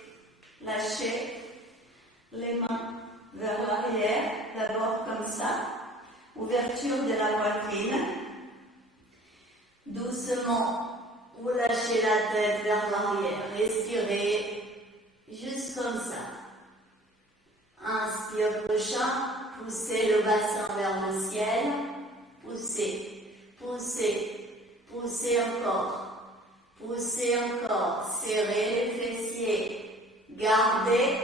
lâché les mains vers l'arrière, d'abord comme ça, ouverture de la poitrine. Doucement, vous lâchez la tête vers l'arrière. Respirez juste comme ça. Inspire prochain. Poussez le bassin vers le ciel. Poussez, poussez, poussez encore. Poussez encore. Serrez les fessiers. Gardez.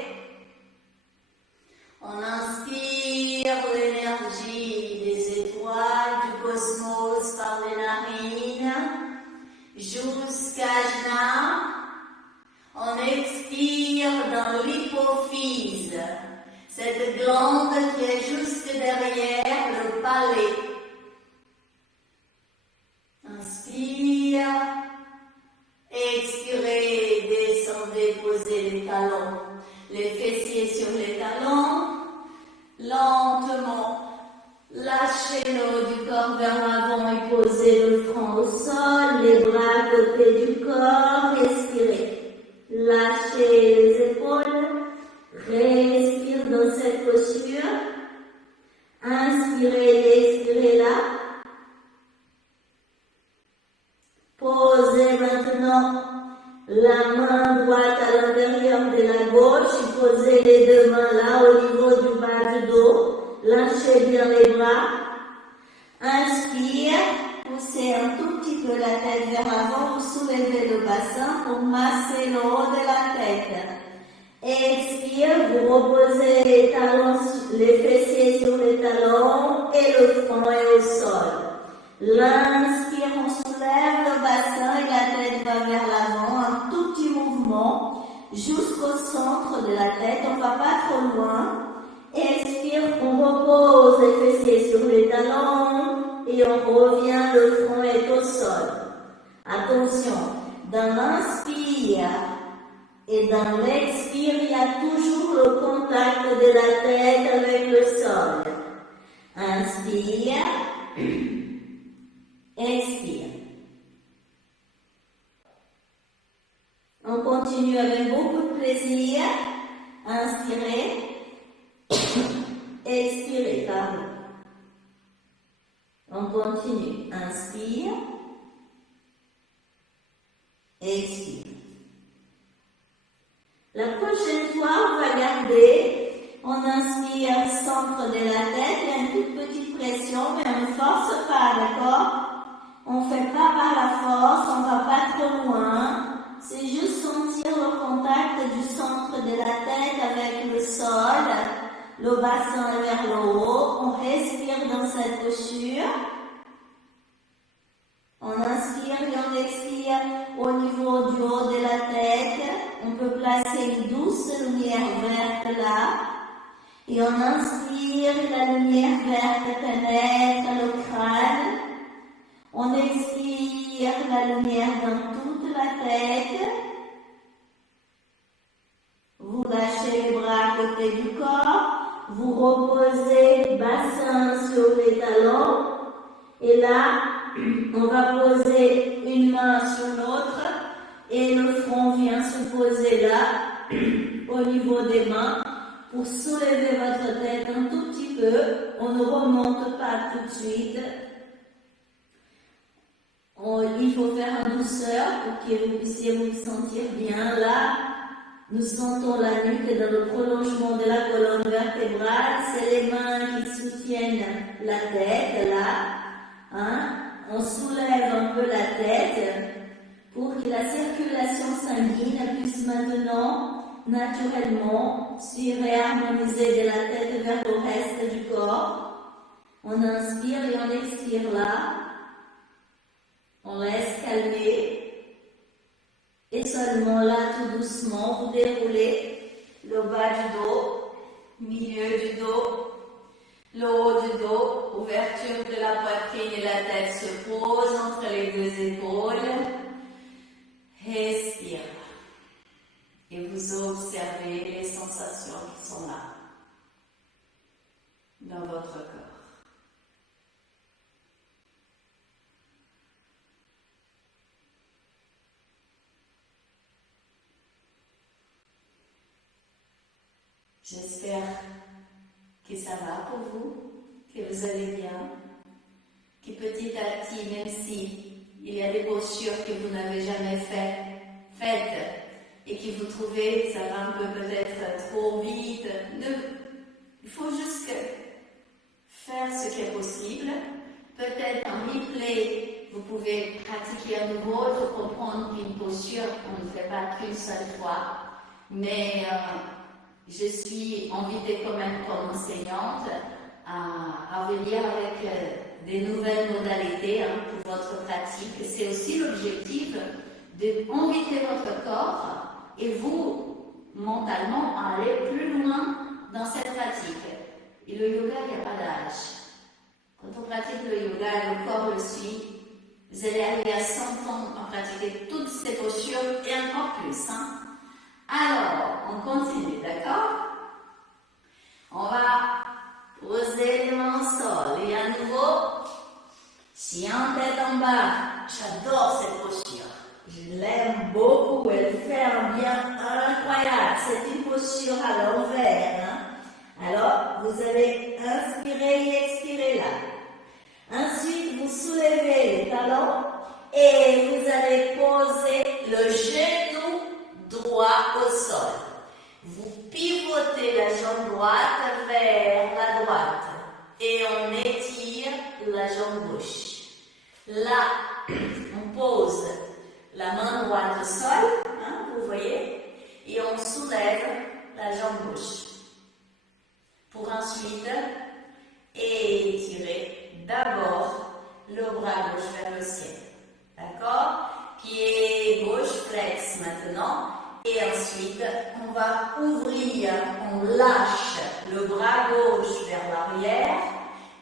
On inspire l'énergie des étoiles, du cosmos par les narines, jusqu'à Jna. On expire dans l'hypophyse, cette glande qui est juste derrière le palais. Inspire, expirez, descendez, posez les talons, les fessiers sur les talons. Lentement, lâchez le haut du corps vers l'avant et posez le front au sol, les bras à côté du corps, respirez. Lâchez les épaules, respire dans cette posture. Inspirez, expirez là. Posez maintenant la main droite à l'intérieur de la gauche, posez les deux mains là au niveau du bas du dos, lâchez bien les bras, inspire, poussez un tout petit peu la tête vers l'avant, vous soulevez le bassin pour masser le haut de la tête. Expire, vous reposez les talons, les fessiers sur les talons et le front est au sol. L'inspire, on soulève le bassin et la tête va vers l'avant, un tout petit mouvement jusqu'au centre de la tête, on ne va pas trop loin. Expire, on repose les fessiers sur les talons et on revient, le front est au sol. Attention, dans l'inspire et dans l'expire, il y a toujours le contact de la tête avec le sol. Inspire. Expire. On continue avec beaucoup de plaisir. Inspirez. Expirez, pardon. On continue. Inspire. Expire. La prochaine fois, on va garder. On inspire centre de la tête. Il y a une toute petite pression, mais on ne force pas, d'accord? On ne fait pas par la force, on ne va pas trop loin. C'est juste sentir le contact du centre de la tête avec le sol, le bassin vers le haut. On respire dans cette posture. On inspire et on expire au niveau du haut de la tête. On peut placer une douce lumière verte là. Et on inspire, la lumière verte pénètre le crâne. On expire la lumière dans toute la tête. Vous lâchez les bras à côté du corps. Vous reposez le bassin sur les talons. Et là, on va poser une main sur l'autre. Et le front vient se poser là, au niveau des mains. Pour soulever votre tête un tout petit peu. On ne remonte pas tout de suite. Il faut faire en douceur pour que vous puissiez vous sentir bien. Là, nous sentons la nuque dans le prolongement de la colonne vertébrale. C'est les mains qui soutiennent la tête, là. Hein? On soulève un peu la tête pour que la circulation sanguine puisse maintenant, naturellement, suivre et harmoniser de la tête vers le reste du corps. On inspire et on expire là. On laisse calmer et seulement là, tout doucement, vous déroulez le bas du dos, milieu du dos, le haut du dos, ouverture de la poitrine et la tête se pose entre les deux épaules. Respire et vous observez les sensations qui sont là dans votre corps. J'espère que ça va pour vous, que vous allez bien, que petit à petit, même si il y a y a des postures que vous n'avez jamais faites et que vous trouvez ça va un peu peut-être trop vite. Il faut juste faire ce qui est possible. Peut-être en replay, vous pouvez pratiquer à nouveau de comprendre qu'une posture, on ne fait pas qu'une seule fois. Mais je suis invitée quand même comme enseignante à venir avec des nouvelles modalités pour votre pratique. C'est aussi l'objectif d'inviter votre corps et vous, mentalement, à aller plus loin dans cette pratique. Et le yoga, il n'y a pas d'âge. Quand on pratique le yoga et le corps le suit, vous allez arriver à 100 ans à pratiquer toutes ces postures et encore plus. Alors, on continue, d'accord? On va poser les mains au sol et à nouveau, chien tête en bas. J'adore cette posture. Je l'aime beaucoup, elle fait un bien incroyable. C'est une posture à l'envers. Alors, vous allez inspirer et expirer là. Ensuite, vous soulevez les talons et vous allez poser le genou droit au sol. Vous pivotez la jambe droite vers la droite et on étire la jambe gauche. Là, on pose la main droite au sol, vous voyez, et on soulève la jambe gauche. Pour ensuite étirer d'abord le bras gauche vers le ciel. D'accord? Pied gauche flex maintenant. Et ensuite, on va ouvrir, on lâche le bras gauche vers l'arrière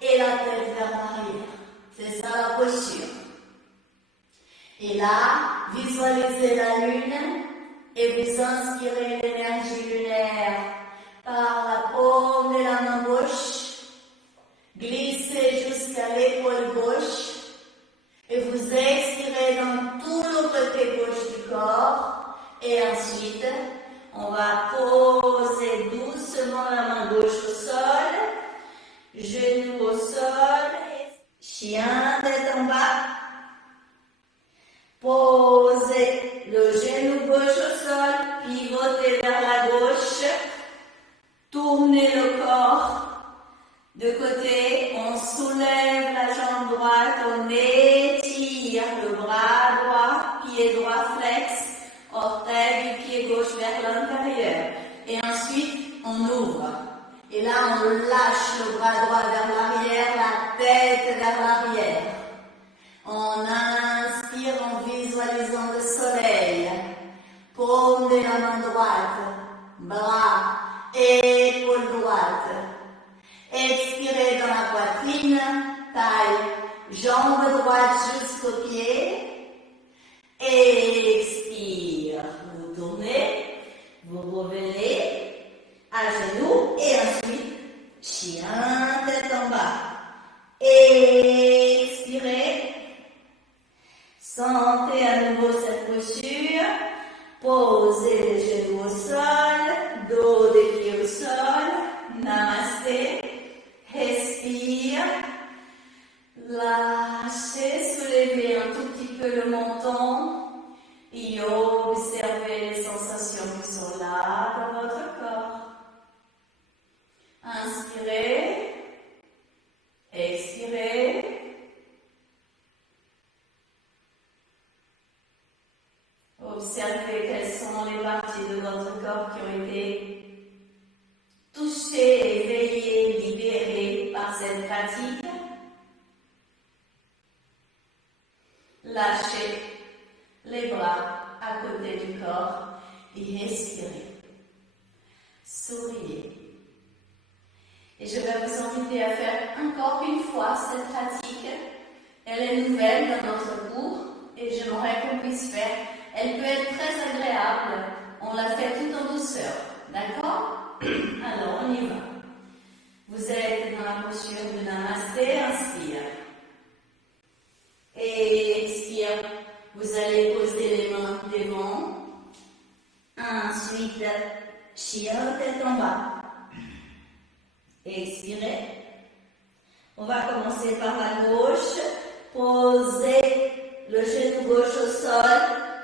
et la tête vers l'arrière. C'est ça la posture. Et là, visualisez la lune et vous inspirez l'énergie lunaire par la paume de la main gauche. Glissez jusqu'à l'épaule gauche et vous expirez dans tout le côté gauche du corps. Et ensuite, on va poser doucement la main gauche au sol, genou au sol, chien tête en bas. Posez le genou gauche au sol, pivotez vers la gauche, tournez le corps de côté, on soulève la jambe droite, on étire le bras droit, pied droit flex, orteil du pied gauche vers l'intérieur. Et ensuite, on ouvre. Et là, on lâche le bras droit vers l'arrière, la tête vers l'arrière. On inspire en visualisant le soleil. Paume de la main droite, bras, épaule droite. Expirez dans la poitrine, taille, jambe droite jusqu'au pied. Expire, vous tournez, vous revenez à genoux et ensuite chien tête en bas. Expirez, sentez à nouveau cette posture, posez les genoux au sol, dos des pieds au sol, namasté, respire. Lâchez, soulevez un tout petit peu le menton et observez les sensations qui sont là dans votre corps. Inspirez, expirez. Observez quelles sont les parties de votre corps qui ont été touchées, éveillées, libérées par cette pratique. Lâchez les bras à côté du corps et respirez. Souriez. Et je vais vous inviter à faire encore une fois cette pratique. Elle est nouvelle dans notre cours et j'aimerais qu'on puisse faire. Elle peut être très agréable. On la fait tout en douceur. D'accord? Alors, on y va. Vous êtes dans la posture de Namasté. Inspire. Et expire, vous allez poser les mains devant. Ensuite, chien tête en bas. Expirez. On va commencer par la gauche. Posez le genou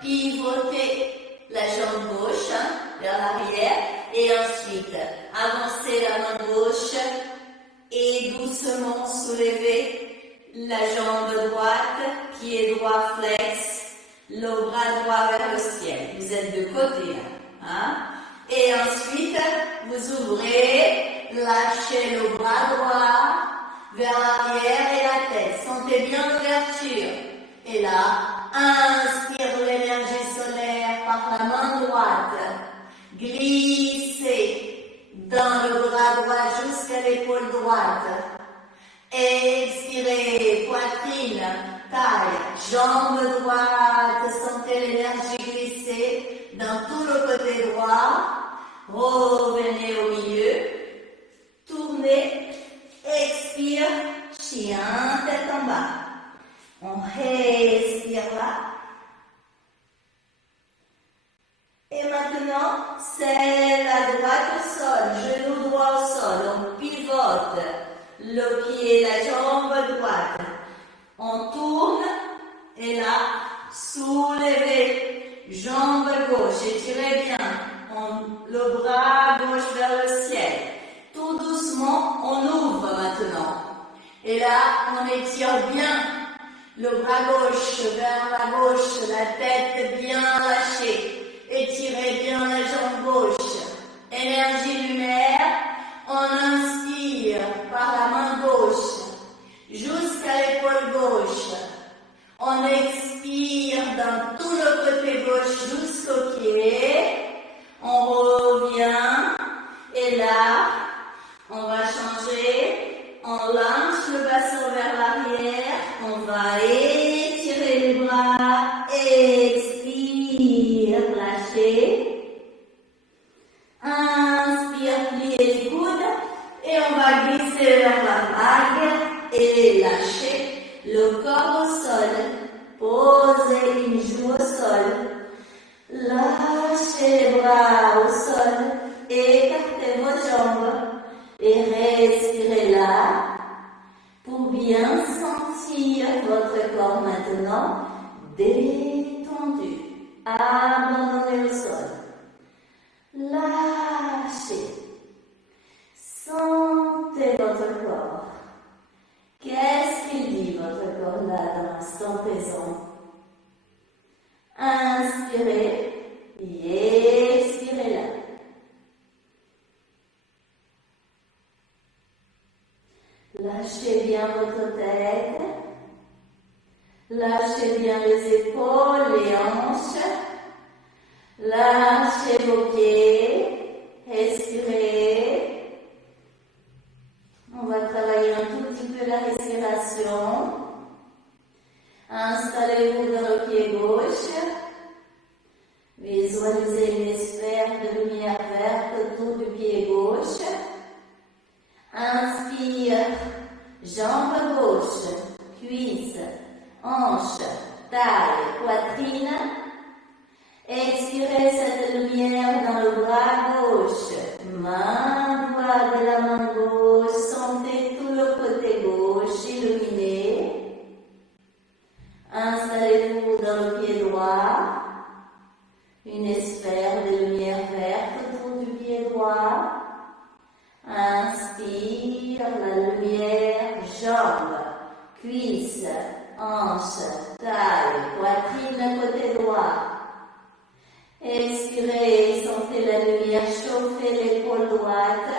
pivotez la jambe gauche vers l'arrière et ensuite avancez la main gauche et doucement soulevez la jambe droite, pied droit flex, le bras droit vers le ciel. Vous êtes de côté. Hein? Et ensuite, vous ouvrez, lâchez le bras droit vers l'arrière et la tête. Sentez bien l'ouverture. Et là, inspire l'énergie solaire par la main droite. Glissez dans le bras droit jusqu'à l'épaule droite. Expirez, poitrine, taille, jambe droite. Sentez l'énergie glisser dans tout le côté droit. Revenez au milieu. Tournez. Expire, chien, tête en bas. On respire là. Et maintenant, c'est la droite au sol, genou droit au sol. On pivote le pied, la jambe droite. On tourne et là, soulevez, jambe gauche, étirez bien. Le bras gauche vers le ciel. Tout doucement, on ouvre maintenant. Et là, on étire bien le bras gauche vers la gauche, la tête bien lâchée. Étirez bien la jambe gauche. Énergie lumière, on inspire par la main gauche jusqu'à l'épaule gauche. On expire dans tout le côté gauche jusqu'au pied. On revient et là, on va changer. On lance le bassin vers l'arrière. On va étirer les bras. Expire, lâchez. Inspire, pliez les coudes. Et on va glisser vers la vague et lâcher le corps au sol. Posez une joue au sol. Lâchez les bras au sol. Écartez vos jambes. Et respirez là pour bien sentir votre corps maintenant détendu. Abandonnez le sol. Lâchez. Sentez votre corps. Qu'est-ce qu'il dit votre corps là dans l'instant présent? Inspirez et expirez là. Lâchez bien votre tête. Lâchez bien les épaules, les hanches. Lâchez vos pieds. Respirez. On va travailler un tout petit peu la respiration. Installez-vous dans le pied gauche. Visualisez une sphère de lumière verte autour du pied gauche. Inspire, jambe gauche, cuisse, hanche, taille, poitrine. Expirez cette lumière dans le bras gauche. Main droite de la main gauche, sentez tout le côté gauche illuminé. Installez-vous dans le pied droit. Une sphère de lumière verte autour du pied droit. Inspire la lumière, jambe, cuisse, hanche, taille, poitrine côté droit. Expirez, sentez la lumière chauffer l'épaule droite,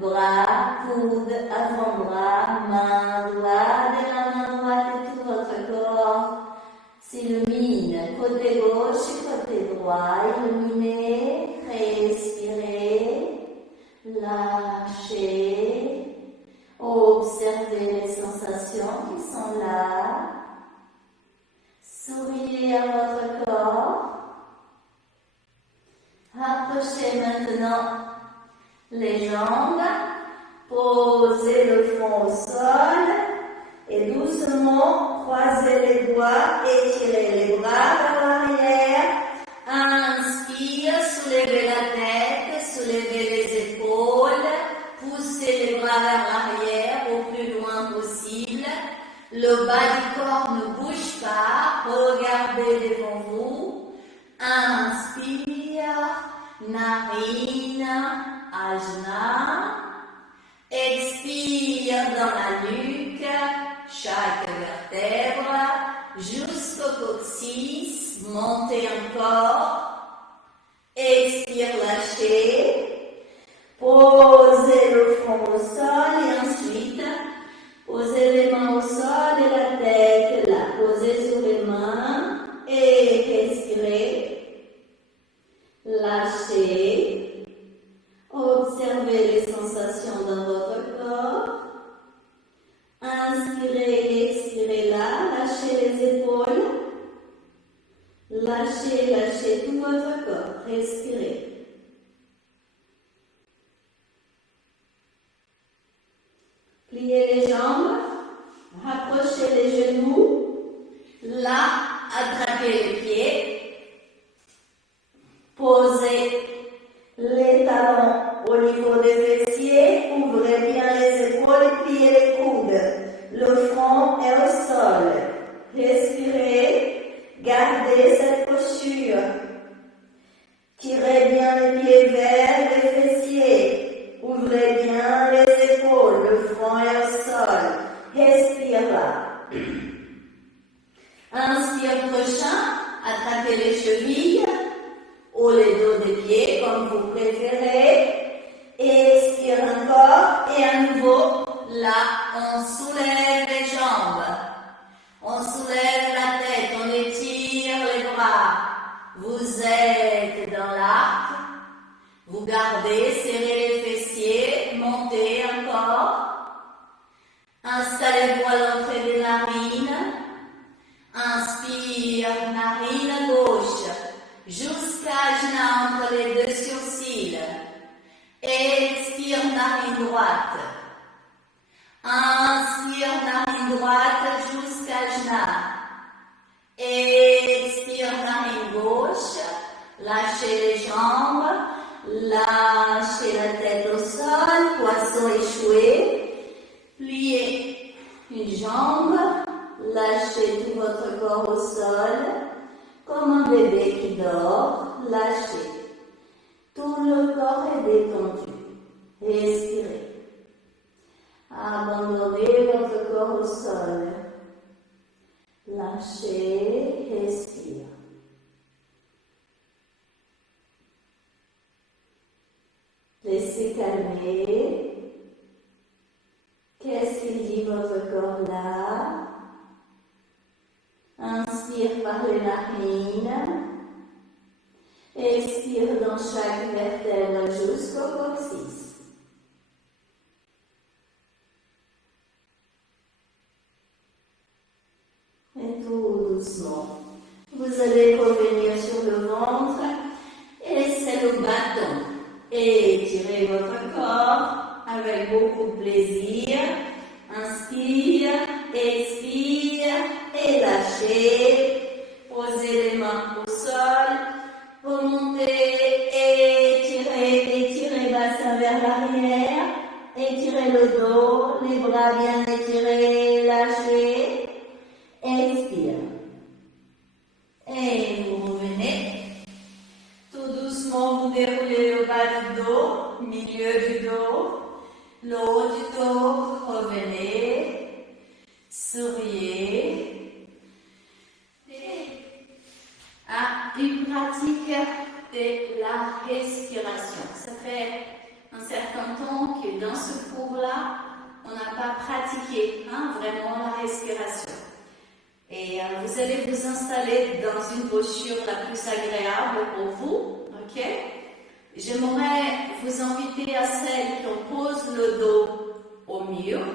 bras, coude, avant-bras, main droite et la main droite et tout votre corps s'illumine. Côté gauche et côté droit, illuminez, respirez. Lâchez, observez les sensations qui sont là, souriez à votre corps, rapprochez maintenant les jambes, posez le front au sol et doucement croisez les doigts, étirez les bras vers l'arrière. Inspire, soulevez la tête, soulevez les épaules, poussez les bras vers l'arrière au plus loin possible. Le bas du corps ne bouge pas, regardez devant vous. Inspire, narine, ajna. Expire dans la nuque, chaque vertèbre, jusqu'au coccyx, montez encore. Expire, lâchez. Posez le front au sol et ensuite, posez les mains au sol et la tête là. Posez sur les mains et respirez. Lâchez. Observez les sensations dans votre corps. Inspirez et expirez là. Lâchez les épaules. Lâchez tout votre corps. Respirez. Pliez les jambes. Rapprochez les genoux. Là, attrapez les pieds. Posez les talons au niveau des fessiers, ouvrez bien les épaules et pliez les coudes. Le front est au sol. Respirez, gardez cette posture. Tirez bien les pieds vers les fessiers. Ouvrez bien les épaules, le front est au sol. Respire là. Inspire prochain, attrapez les chevilles ou les dos des pieds, comme vous préférez. Expire encore et à nouveau, là, on soulève les jambes. On soulève la tête, on étire les bras. Vous êtes dans l'arc. Vous gardez, serrez les fessiers, montez encore. Installez-vous à l'entrée des narines. Inspire, narine gauche. Jusqu'à ajna entre les deux sourcils. Expire, narine droite. Inspire, narine droite jusqu'à ajna. Expire, narine gauche. Lâchez les jambes. Lâchez la tête au sol. Poisson échoué. Pliez une jambe. Lâchez tout votre corps au sol. Comme un bébé qui dort, lâchez. Tout le corps est détendu. Respirez. Abandonnez votre corps au sol. Lâchez, respire. Laissez calmer. Qu'est-ce qu'il dit votre corps là? Inspire par les narines. Expire dans chaque vertèbre jusqu'au coccyx. Et tout doucement, vous allez revenir sur le ventre et c'est le bâton. Étirez votre corps avec beaucoup de plaisir. Inspire, expire et lâchez. Posez les mains au sol. Remontez, étirez bassin vers l'arrière. Étirez le dos, les bras bien étirés, lâchez. Expire. Et vous revenez. Tout doucement, vous déroulez le bas du dos, milieu du dos. Le haut du dos, revenez, souriez. Une pratique de la respiration. Ça fait un certain temps que dans ce cours-là, on n'a pas pratiqué vraiment la respiration. Et vous allez vous installer dans une posture la plus agréable pour vous, ok? J'aimerais vous inviter à celles qui ont posé le dos au mur.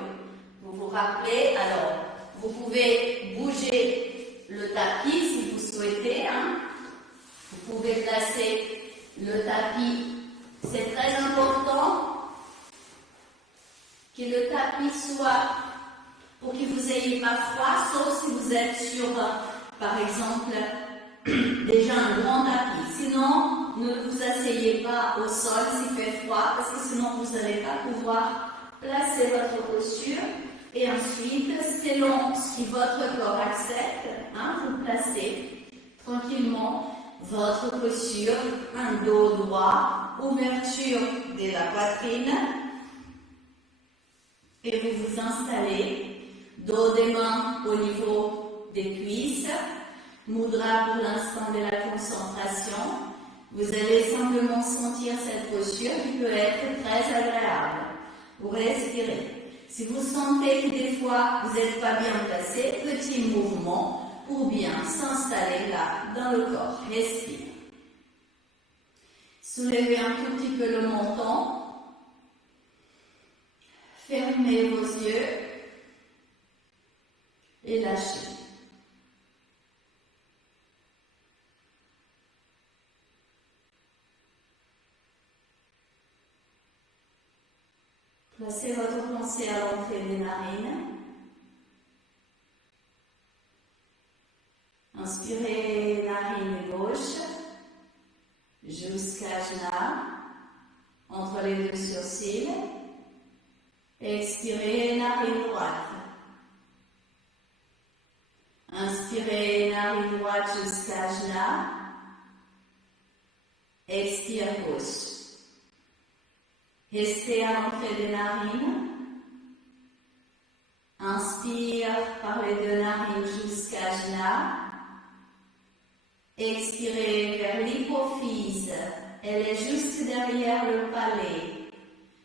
Vous vous rappelez, alors, vous pouvez bouger le tapis si vous souhaitez. Vous pouvez placer le tapis. C'est très important que le tapis soit pour que vous n'ayez pas froid, sauf si vous êtes sur, par exemple, déjà un grand tapis. Sinon, ne vous asseyez pas au sol s'il fait froid, parce que sinon vous n'allez pas pouvoir placer votre posture. Et ensuite, selon ce que votre corps accepte, vous placez tranquillement votre posture, un dos droit, ouverture de la poitrine. Et vous vous installez, dos des mains au niveau des cuisses, mudra pour l'instant de la concentration. Vous allez simplement sentir cette posture qui peut être très agréable. Vous respirez. Si vous sentez que des fois vous n'êtes pas bien placé, petit mouvement pour bien s'installer là dans le corps. Respire. Soulevez un tout petit peu le menton. Fermez vos yeux et lâchez. Placez votre pensée à l'entrée des narines. Inspirez narine gauche jusqu'à Ajna, entre les deux sourcils. Expirez narine droite. Inspirez narine droite jusqu'à Ajna. Expire gauche. Restez à l'entrée des narines. Inspire par les deux narines jusqu'à Ajna. Expirez vers l'hypophyse. Elle est juste derrière le palais.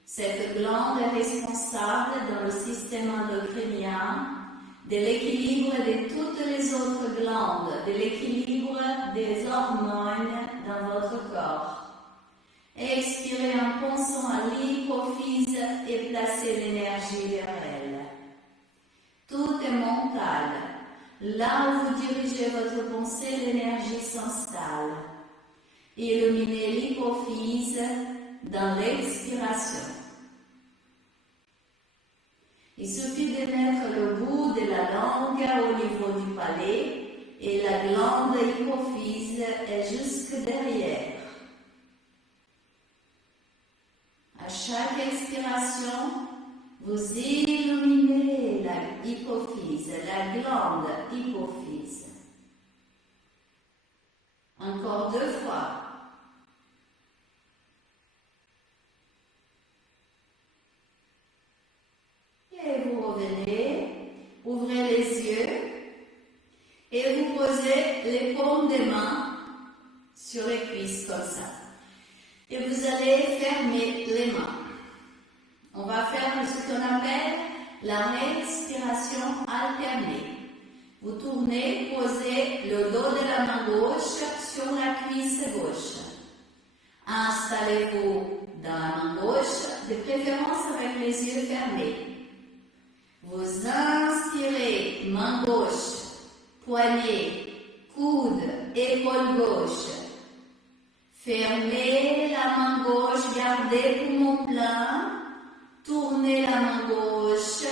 Cette glande est responsable dans le système endocrinien de l'équilibre de toutes les autres glandes, de l'équilibre des hormones dans votre corps. Expirez en pensant à l'hypophyse et placez l'énergie vers elle. Tout est mental. Là où vous dirigez votre pensée, l'énergie s'installe. Illuminez l'hypophyse dans l'expiration. Il suffit de mettre le bout de la langue au niveau du palais et la glande hypophyse est jusque derrière. À chaque expiration, vous illuminez la hypophyse, la glande hypophyse. Encore 2 fois. Et vous revenez, ouvrez les yeux et vous posez les paumes des mains sur les cuisses comme ça. Et vous allez fermer les mains. On va faire ce qu'on appelle la respiration alternée. Vous tournez, posez le dos de la main gauche sur la cuisse gauche. Installez-vous dans la main gauche, de préférence avec les yeux fermés. Vous inspirez, main gauche, poignet, coude, épaule gauche. Fermez la main gauche, gardez poumon plein. Tournez la main gauche.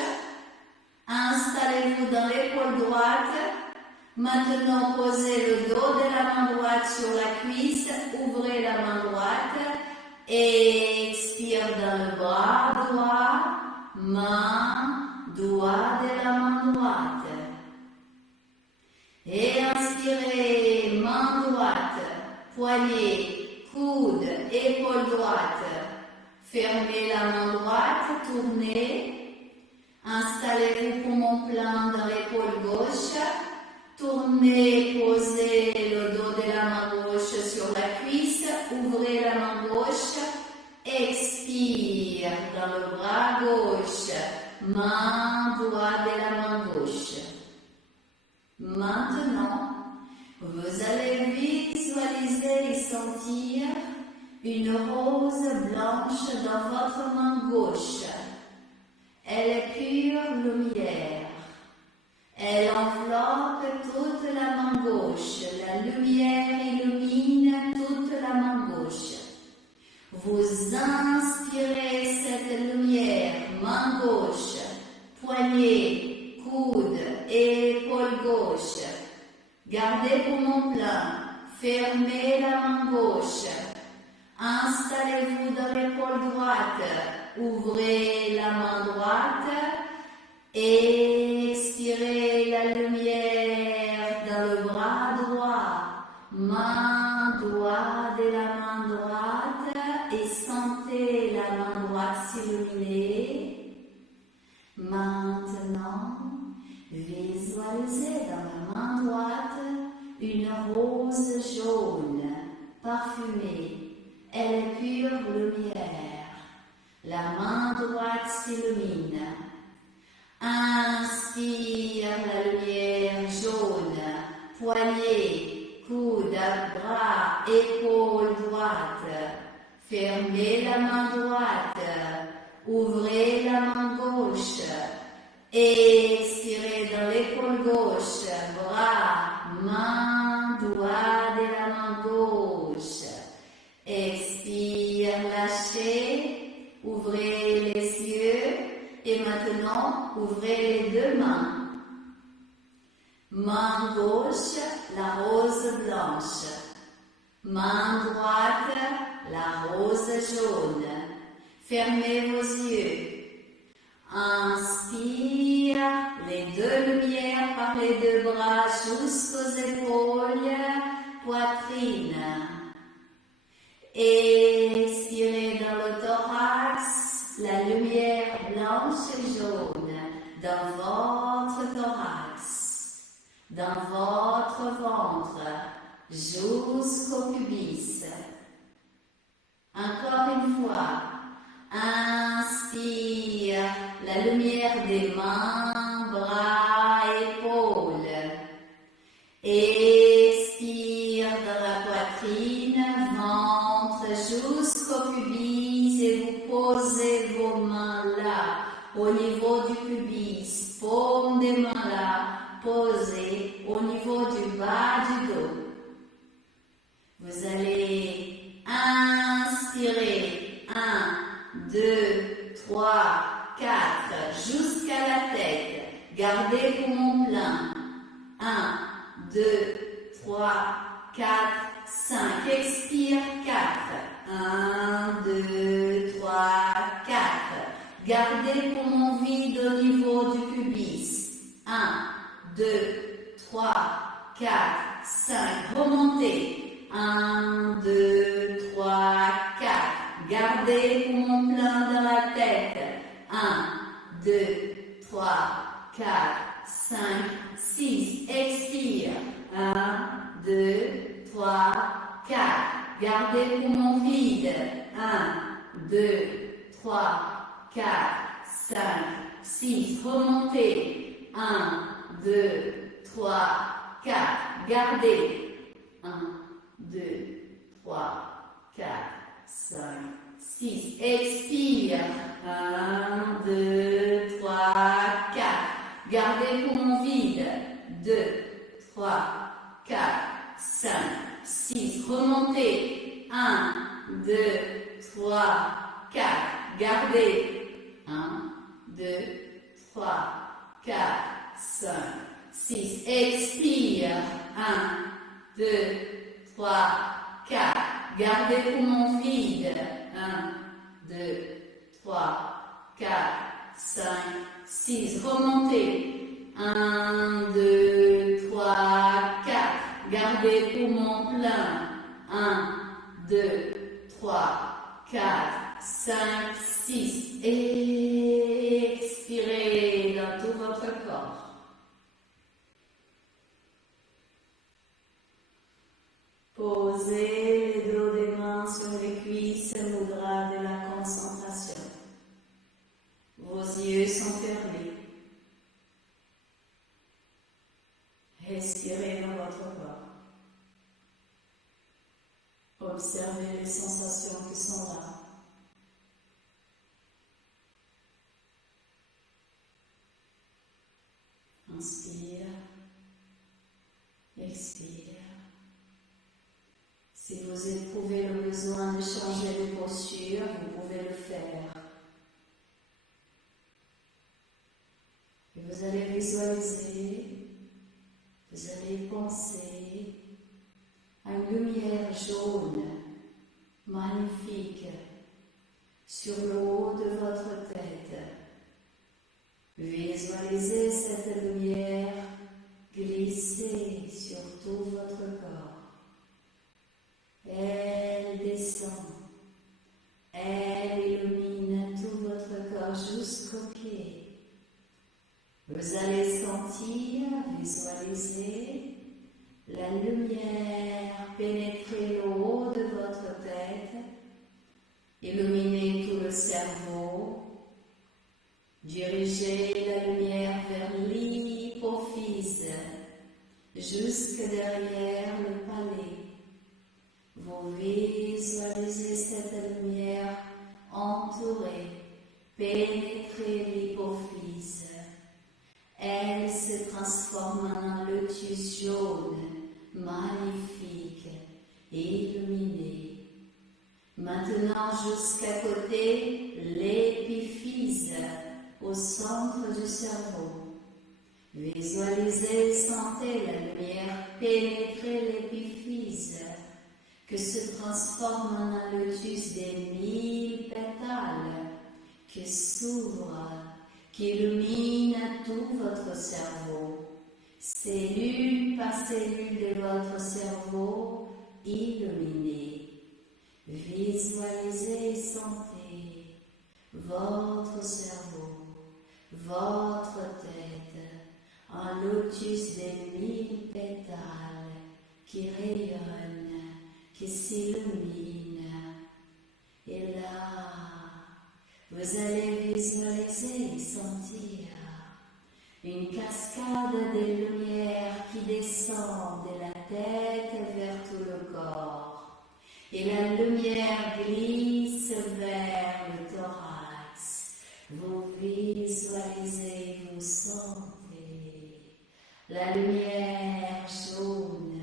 Installez-vous dans l'épaule droite. Maintenant, posez le dos de la main droite sur la cuisse. Ouvrez la main droite. Expire dans le bras droit. Main, doigt de la main droite. Et inspirez, main droite, poignet, coude, épaule droite. Fermez la main droite, tournez. Installez-vous poumon plein dans l'épaule gauche. Tournez, posez le dos de la main gauche sur la cuisse. Ouvrez la main gauche. Expire dans le bras gauche. Main, doigt de la main gauche. Maintenant, vous allez visualiser et sentir une rose blanche dans votre main gauche. Elle est pure lumière. Elle enveloppe toute la main gauche. La lumière illumine toute la main gauche. Vous inspirez cette lumière, main gauche, poignet, coude et épaule gauche. Gardez poumon plein. Fermez la main gauche. Installez-vous dans l'épaule droite. Ouvrez la main droite. Expirez la lumière dans le bras droit. Main parfumée, elle est pure lumière. La main droite s'illumine. Inspire la lumière jaune, poignet, coude, bras, épaule droite. Fermez la main droite, ouvrez la main gauche. Expirez dans l'épaule gauche, bras, main, doigt de la main gauche. Expire, lâchez, ouvrez les yeux et maintenant ouvrez les deux mains. Main gauche, la rose blanche. Main droite, la rose jaune. Fermez vos yeux. Inspire, les deux lumières par les deux bras jusqu'aux épaules, poitrine. Expirez dans le thorax, la lumière blanche et jaune dans votre thorax, dans votre ventre, jusqu'au pubis. Encore une fois. Inspire la lumière des mains, bras, épaules. Expire dans la poitrine, ventre jusqu'au pubis et vous posez vos mains là, au niveau du pubis, paume des mains là, posez au niveau du bas du dos. Vous allez inspirer 1, 2, 3, 4, jusqu'à la tête. Gardez poumon plein. 1, 2, 3, 4, 5. Expire 4. 1, 2, 3, 4. Gardez poumon vide au niveau du pubis. 1, 2, 3, 4, 5. Remontez. 1, 2, 3, 4. Gardez poumon plein dans la tête. 1, 2, 3, 4, 5, 6. Expire. 1, 2, 3, 4. Gardez poumon vide. 1, 2, 3, 4, 5, 6. Remontez. 1, 2, 3, 4. Gardez. 1, 2, 3, 4. 5, 6. Expire. 1, 2, 3, 4. Gardez poumon vide. 2, 3, 4, 5, 6. Remontez. 1, 2, 3, 4. Gardez. 1, 2, 3, 4, 5, 6. Expire. 1, 2, 3, 4. Gardez poumon vide. 1, 2, 3, 4, 5, 6. Remontez. 1, 2, 3, 4. Gardez poumon plein. 1, 2, 3, 4, 5, 6. Expirez dans tout votre corps. Posez les dos des mains sur les cuisses, mudra de la concentration. Vos yeux sont fermés. Respirez dans votre corps. Observez les sensations qui sont là. Inspire. Expire. Si vous éprouvez le besoin de changer de posture, vous pouvez le faire. Et vous allez visualiser, vous allez penser à une lumière jaune, magnifique, sur le haut de votre tête. Visualisez cette lumière glisser sur tout votre corps. Elle descend, elle illumine tout votre corps jusqu'aux pieds. Vous allez sentir, visualiser la lumière pénétrer le haut de Illuminez tout le cerveau. Dirigez la lumière vers l'hypophyse, jusque derrière le palais. Vous visualisez cette lumière entourer, pénétrer l'hypophyse. Elle se transforme en un lotus jaune, magnifique, illuminé. Maintenant, jusqu'à côté, l'épiphyse, au centre du cerveau. Visualisez, sentez la lumière pénétrer l'épiphyse, que se transforme en un lotus des 1000 pétales, qui s'ouvre, qui illumine tout votre cerveau. Cellule par cellule de votre cerveau, illuminé. Visualisez et sentez votre cerveau, votre tête, un lotus des 1000 pétales qui rayonne, qui s'illumine. Et là, vous allez visualiser et sentir une cascade de lumière qui descend de la tête vers tout le corps. Et la lumière glisse vers le thorax. Vous visualisez, vous sentez la lumière jaune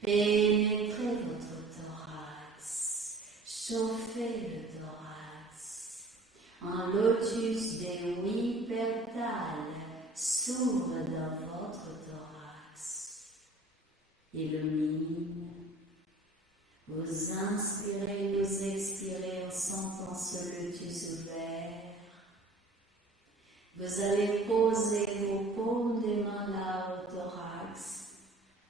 pénétrer votre thorax, chauffer le thorax. Un lotus des 8 pétales s'ouvre dans votre thorax. Illumine. Vous inspirez, vous expirez en sentant ce lotus ouvert. Vous allez poser vos paumes des mains là au thorax,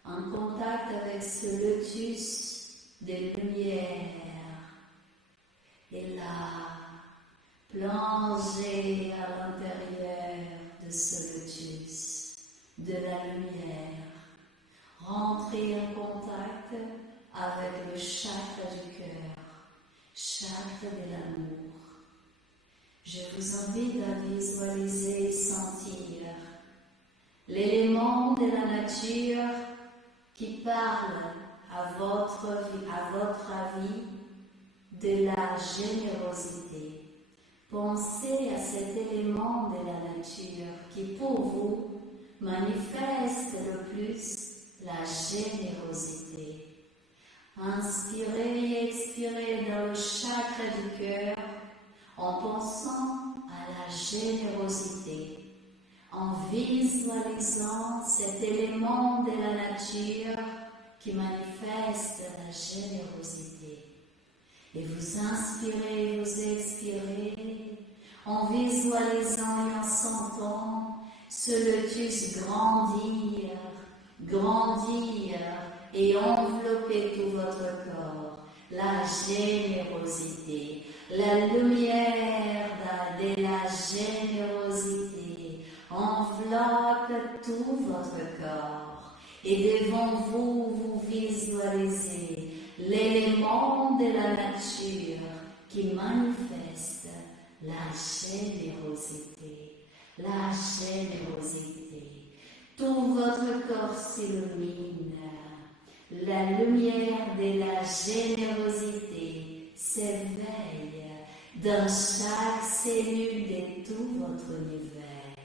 en contact avec ce lotus de lumière. Et là, plongez à l'intérieur de ce lotus, de la lumière. Rentrez en contact avec le chakra du cœur, chakra de l'amour. Je vous invite à visualiser et sentir l'élément de la nature qui parle à votre avis de la générosité. Pensez à cet élément de la nature qui pour vous manifeste le plus la générosité. Inspirez et expirez dans le chakra du cœur en pensant à la générosité, en visualisant cet élément de la nature qui manifeste la générosité. Et vous inspirez, vous expirez en visualisant et en sentant ce lotus grandir, grandir et envelopper tout votre corps. La générosité, la lumière de la générosité enveloppe tout votre corps. Et devant vous, vous visualisez l'élément de la nature qui manifeste la générosité. La générosité. Tout votre corps s'illumine. La lumière de la générosité s'éveille dans chaque cellule de tout votre univers.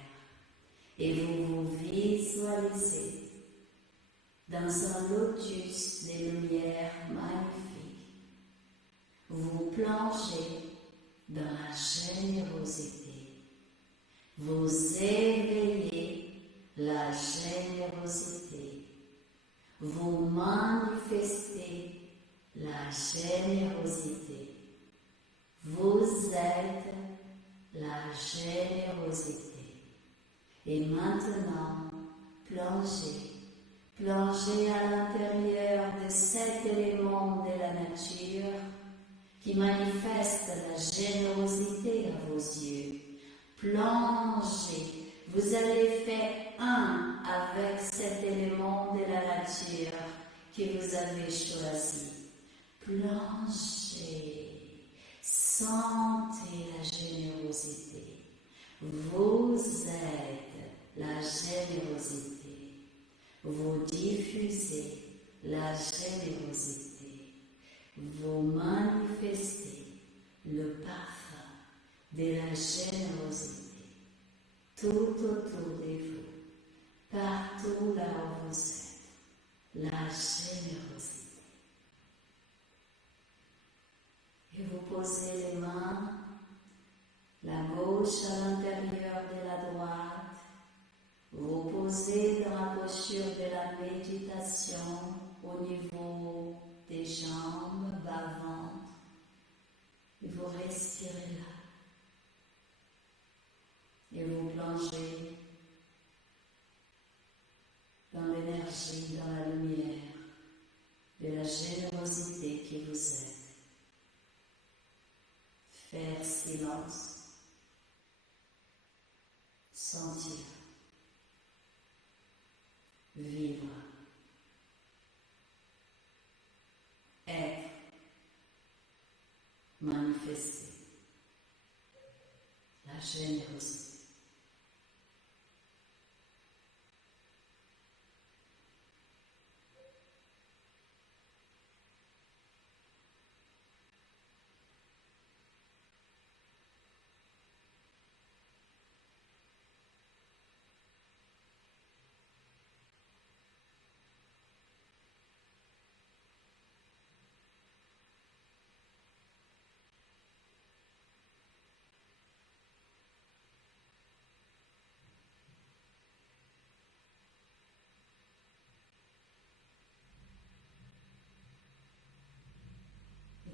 Et vous vous visualisez dans un lotus de lumière magnifique. Vous plongez dans la générosité. Vous éveillez la générosité. Vous manifestez la générosité. Vous êtes la générosité. Et maintenant, plongez à l'intérieur de cet élément de la nature qui manifeste la générosité à vos yeux. Plongez. Vous allez faire un avec cet élément de la nature que vous avez choisi. Plongez. Sentez la générosité. Vous êtes la générosité. Vous diffusez la générosité. Vous manifestez le parfum de la générosité tout autour de vous, partout là où vous êtes. La générosité. Et vous posez les mains, la gauche à l'intérieur de la droite. Vous posez dans la posture de la méditation au niveau des jambes, bas-ventre. Et vous respirez là. Et vous plongez dans l'énergie, dans la lumière de la générosité qui vous êtes. Faire silence, sentir, vivre, être, manifester la générosité.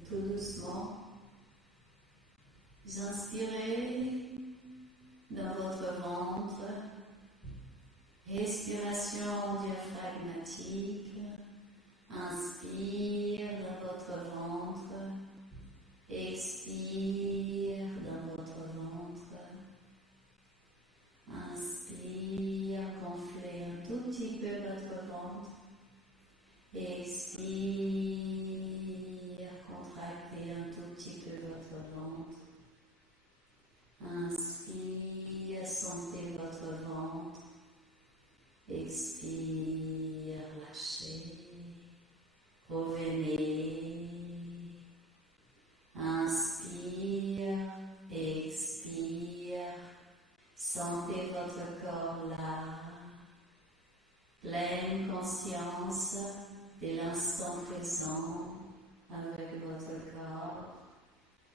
Tout doucement, vous inspirez dans votre ventre, respiration diaphragmatique, inspire dans votre ventre, expire dans votre ventre, inspire, gonflez un tout petit peu votre ventre, expire. Un tout petit peu votre ventre. Inspire, sentez votre ventre. Expire, lâchez. Revenez. Inspire, expire. Sentez votre corps là. Pleine conscience de l'instant présent. Avec votre corps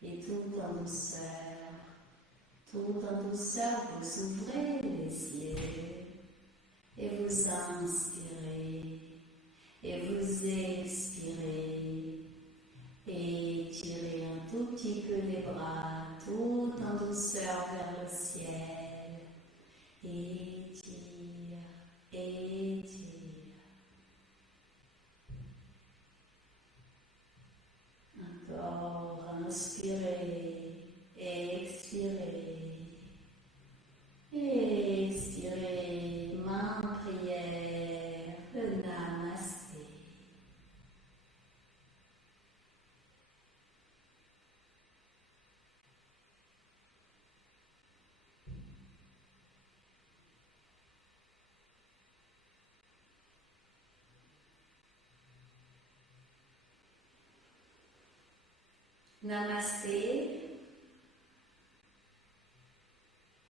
et tout en douceur, vous ouvrez les yeux et vous inspirez et vous expirez et tirez un tout petit peu les bras, tout en douceur vers le ciel. Étire, étire. Inspirez, expirez, expirez, main en prière, le Namasté. Namasté,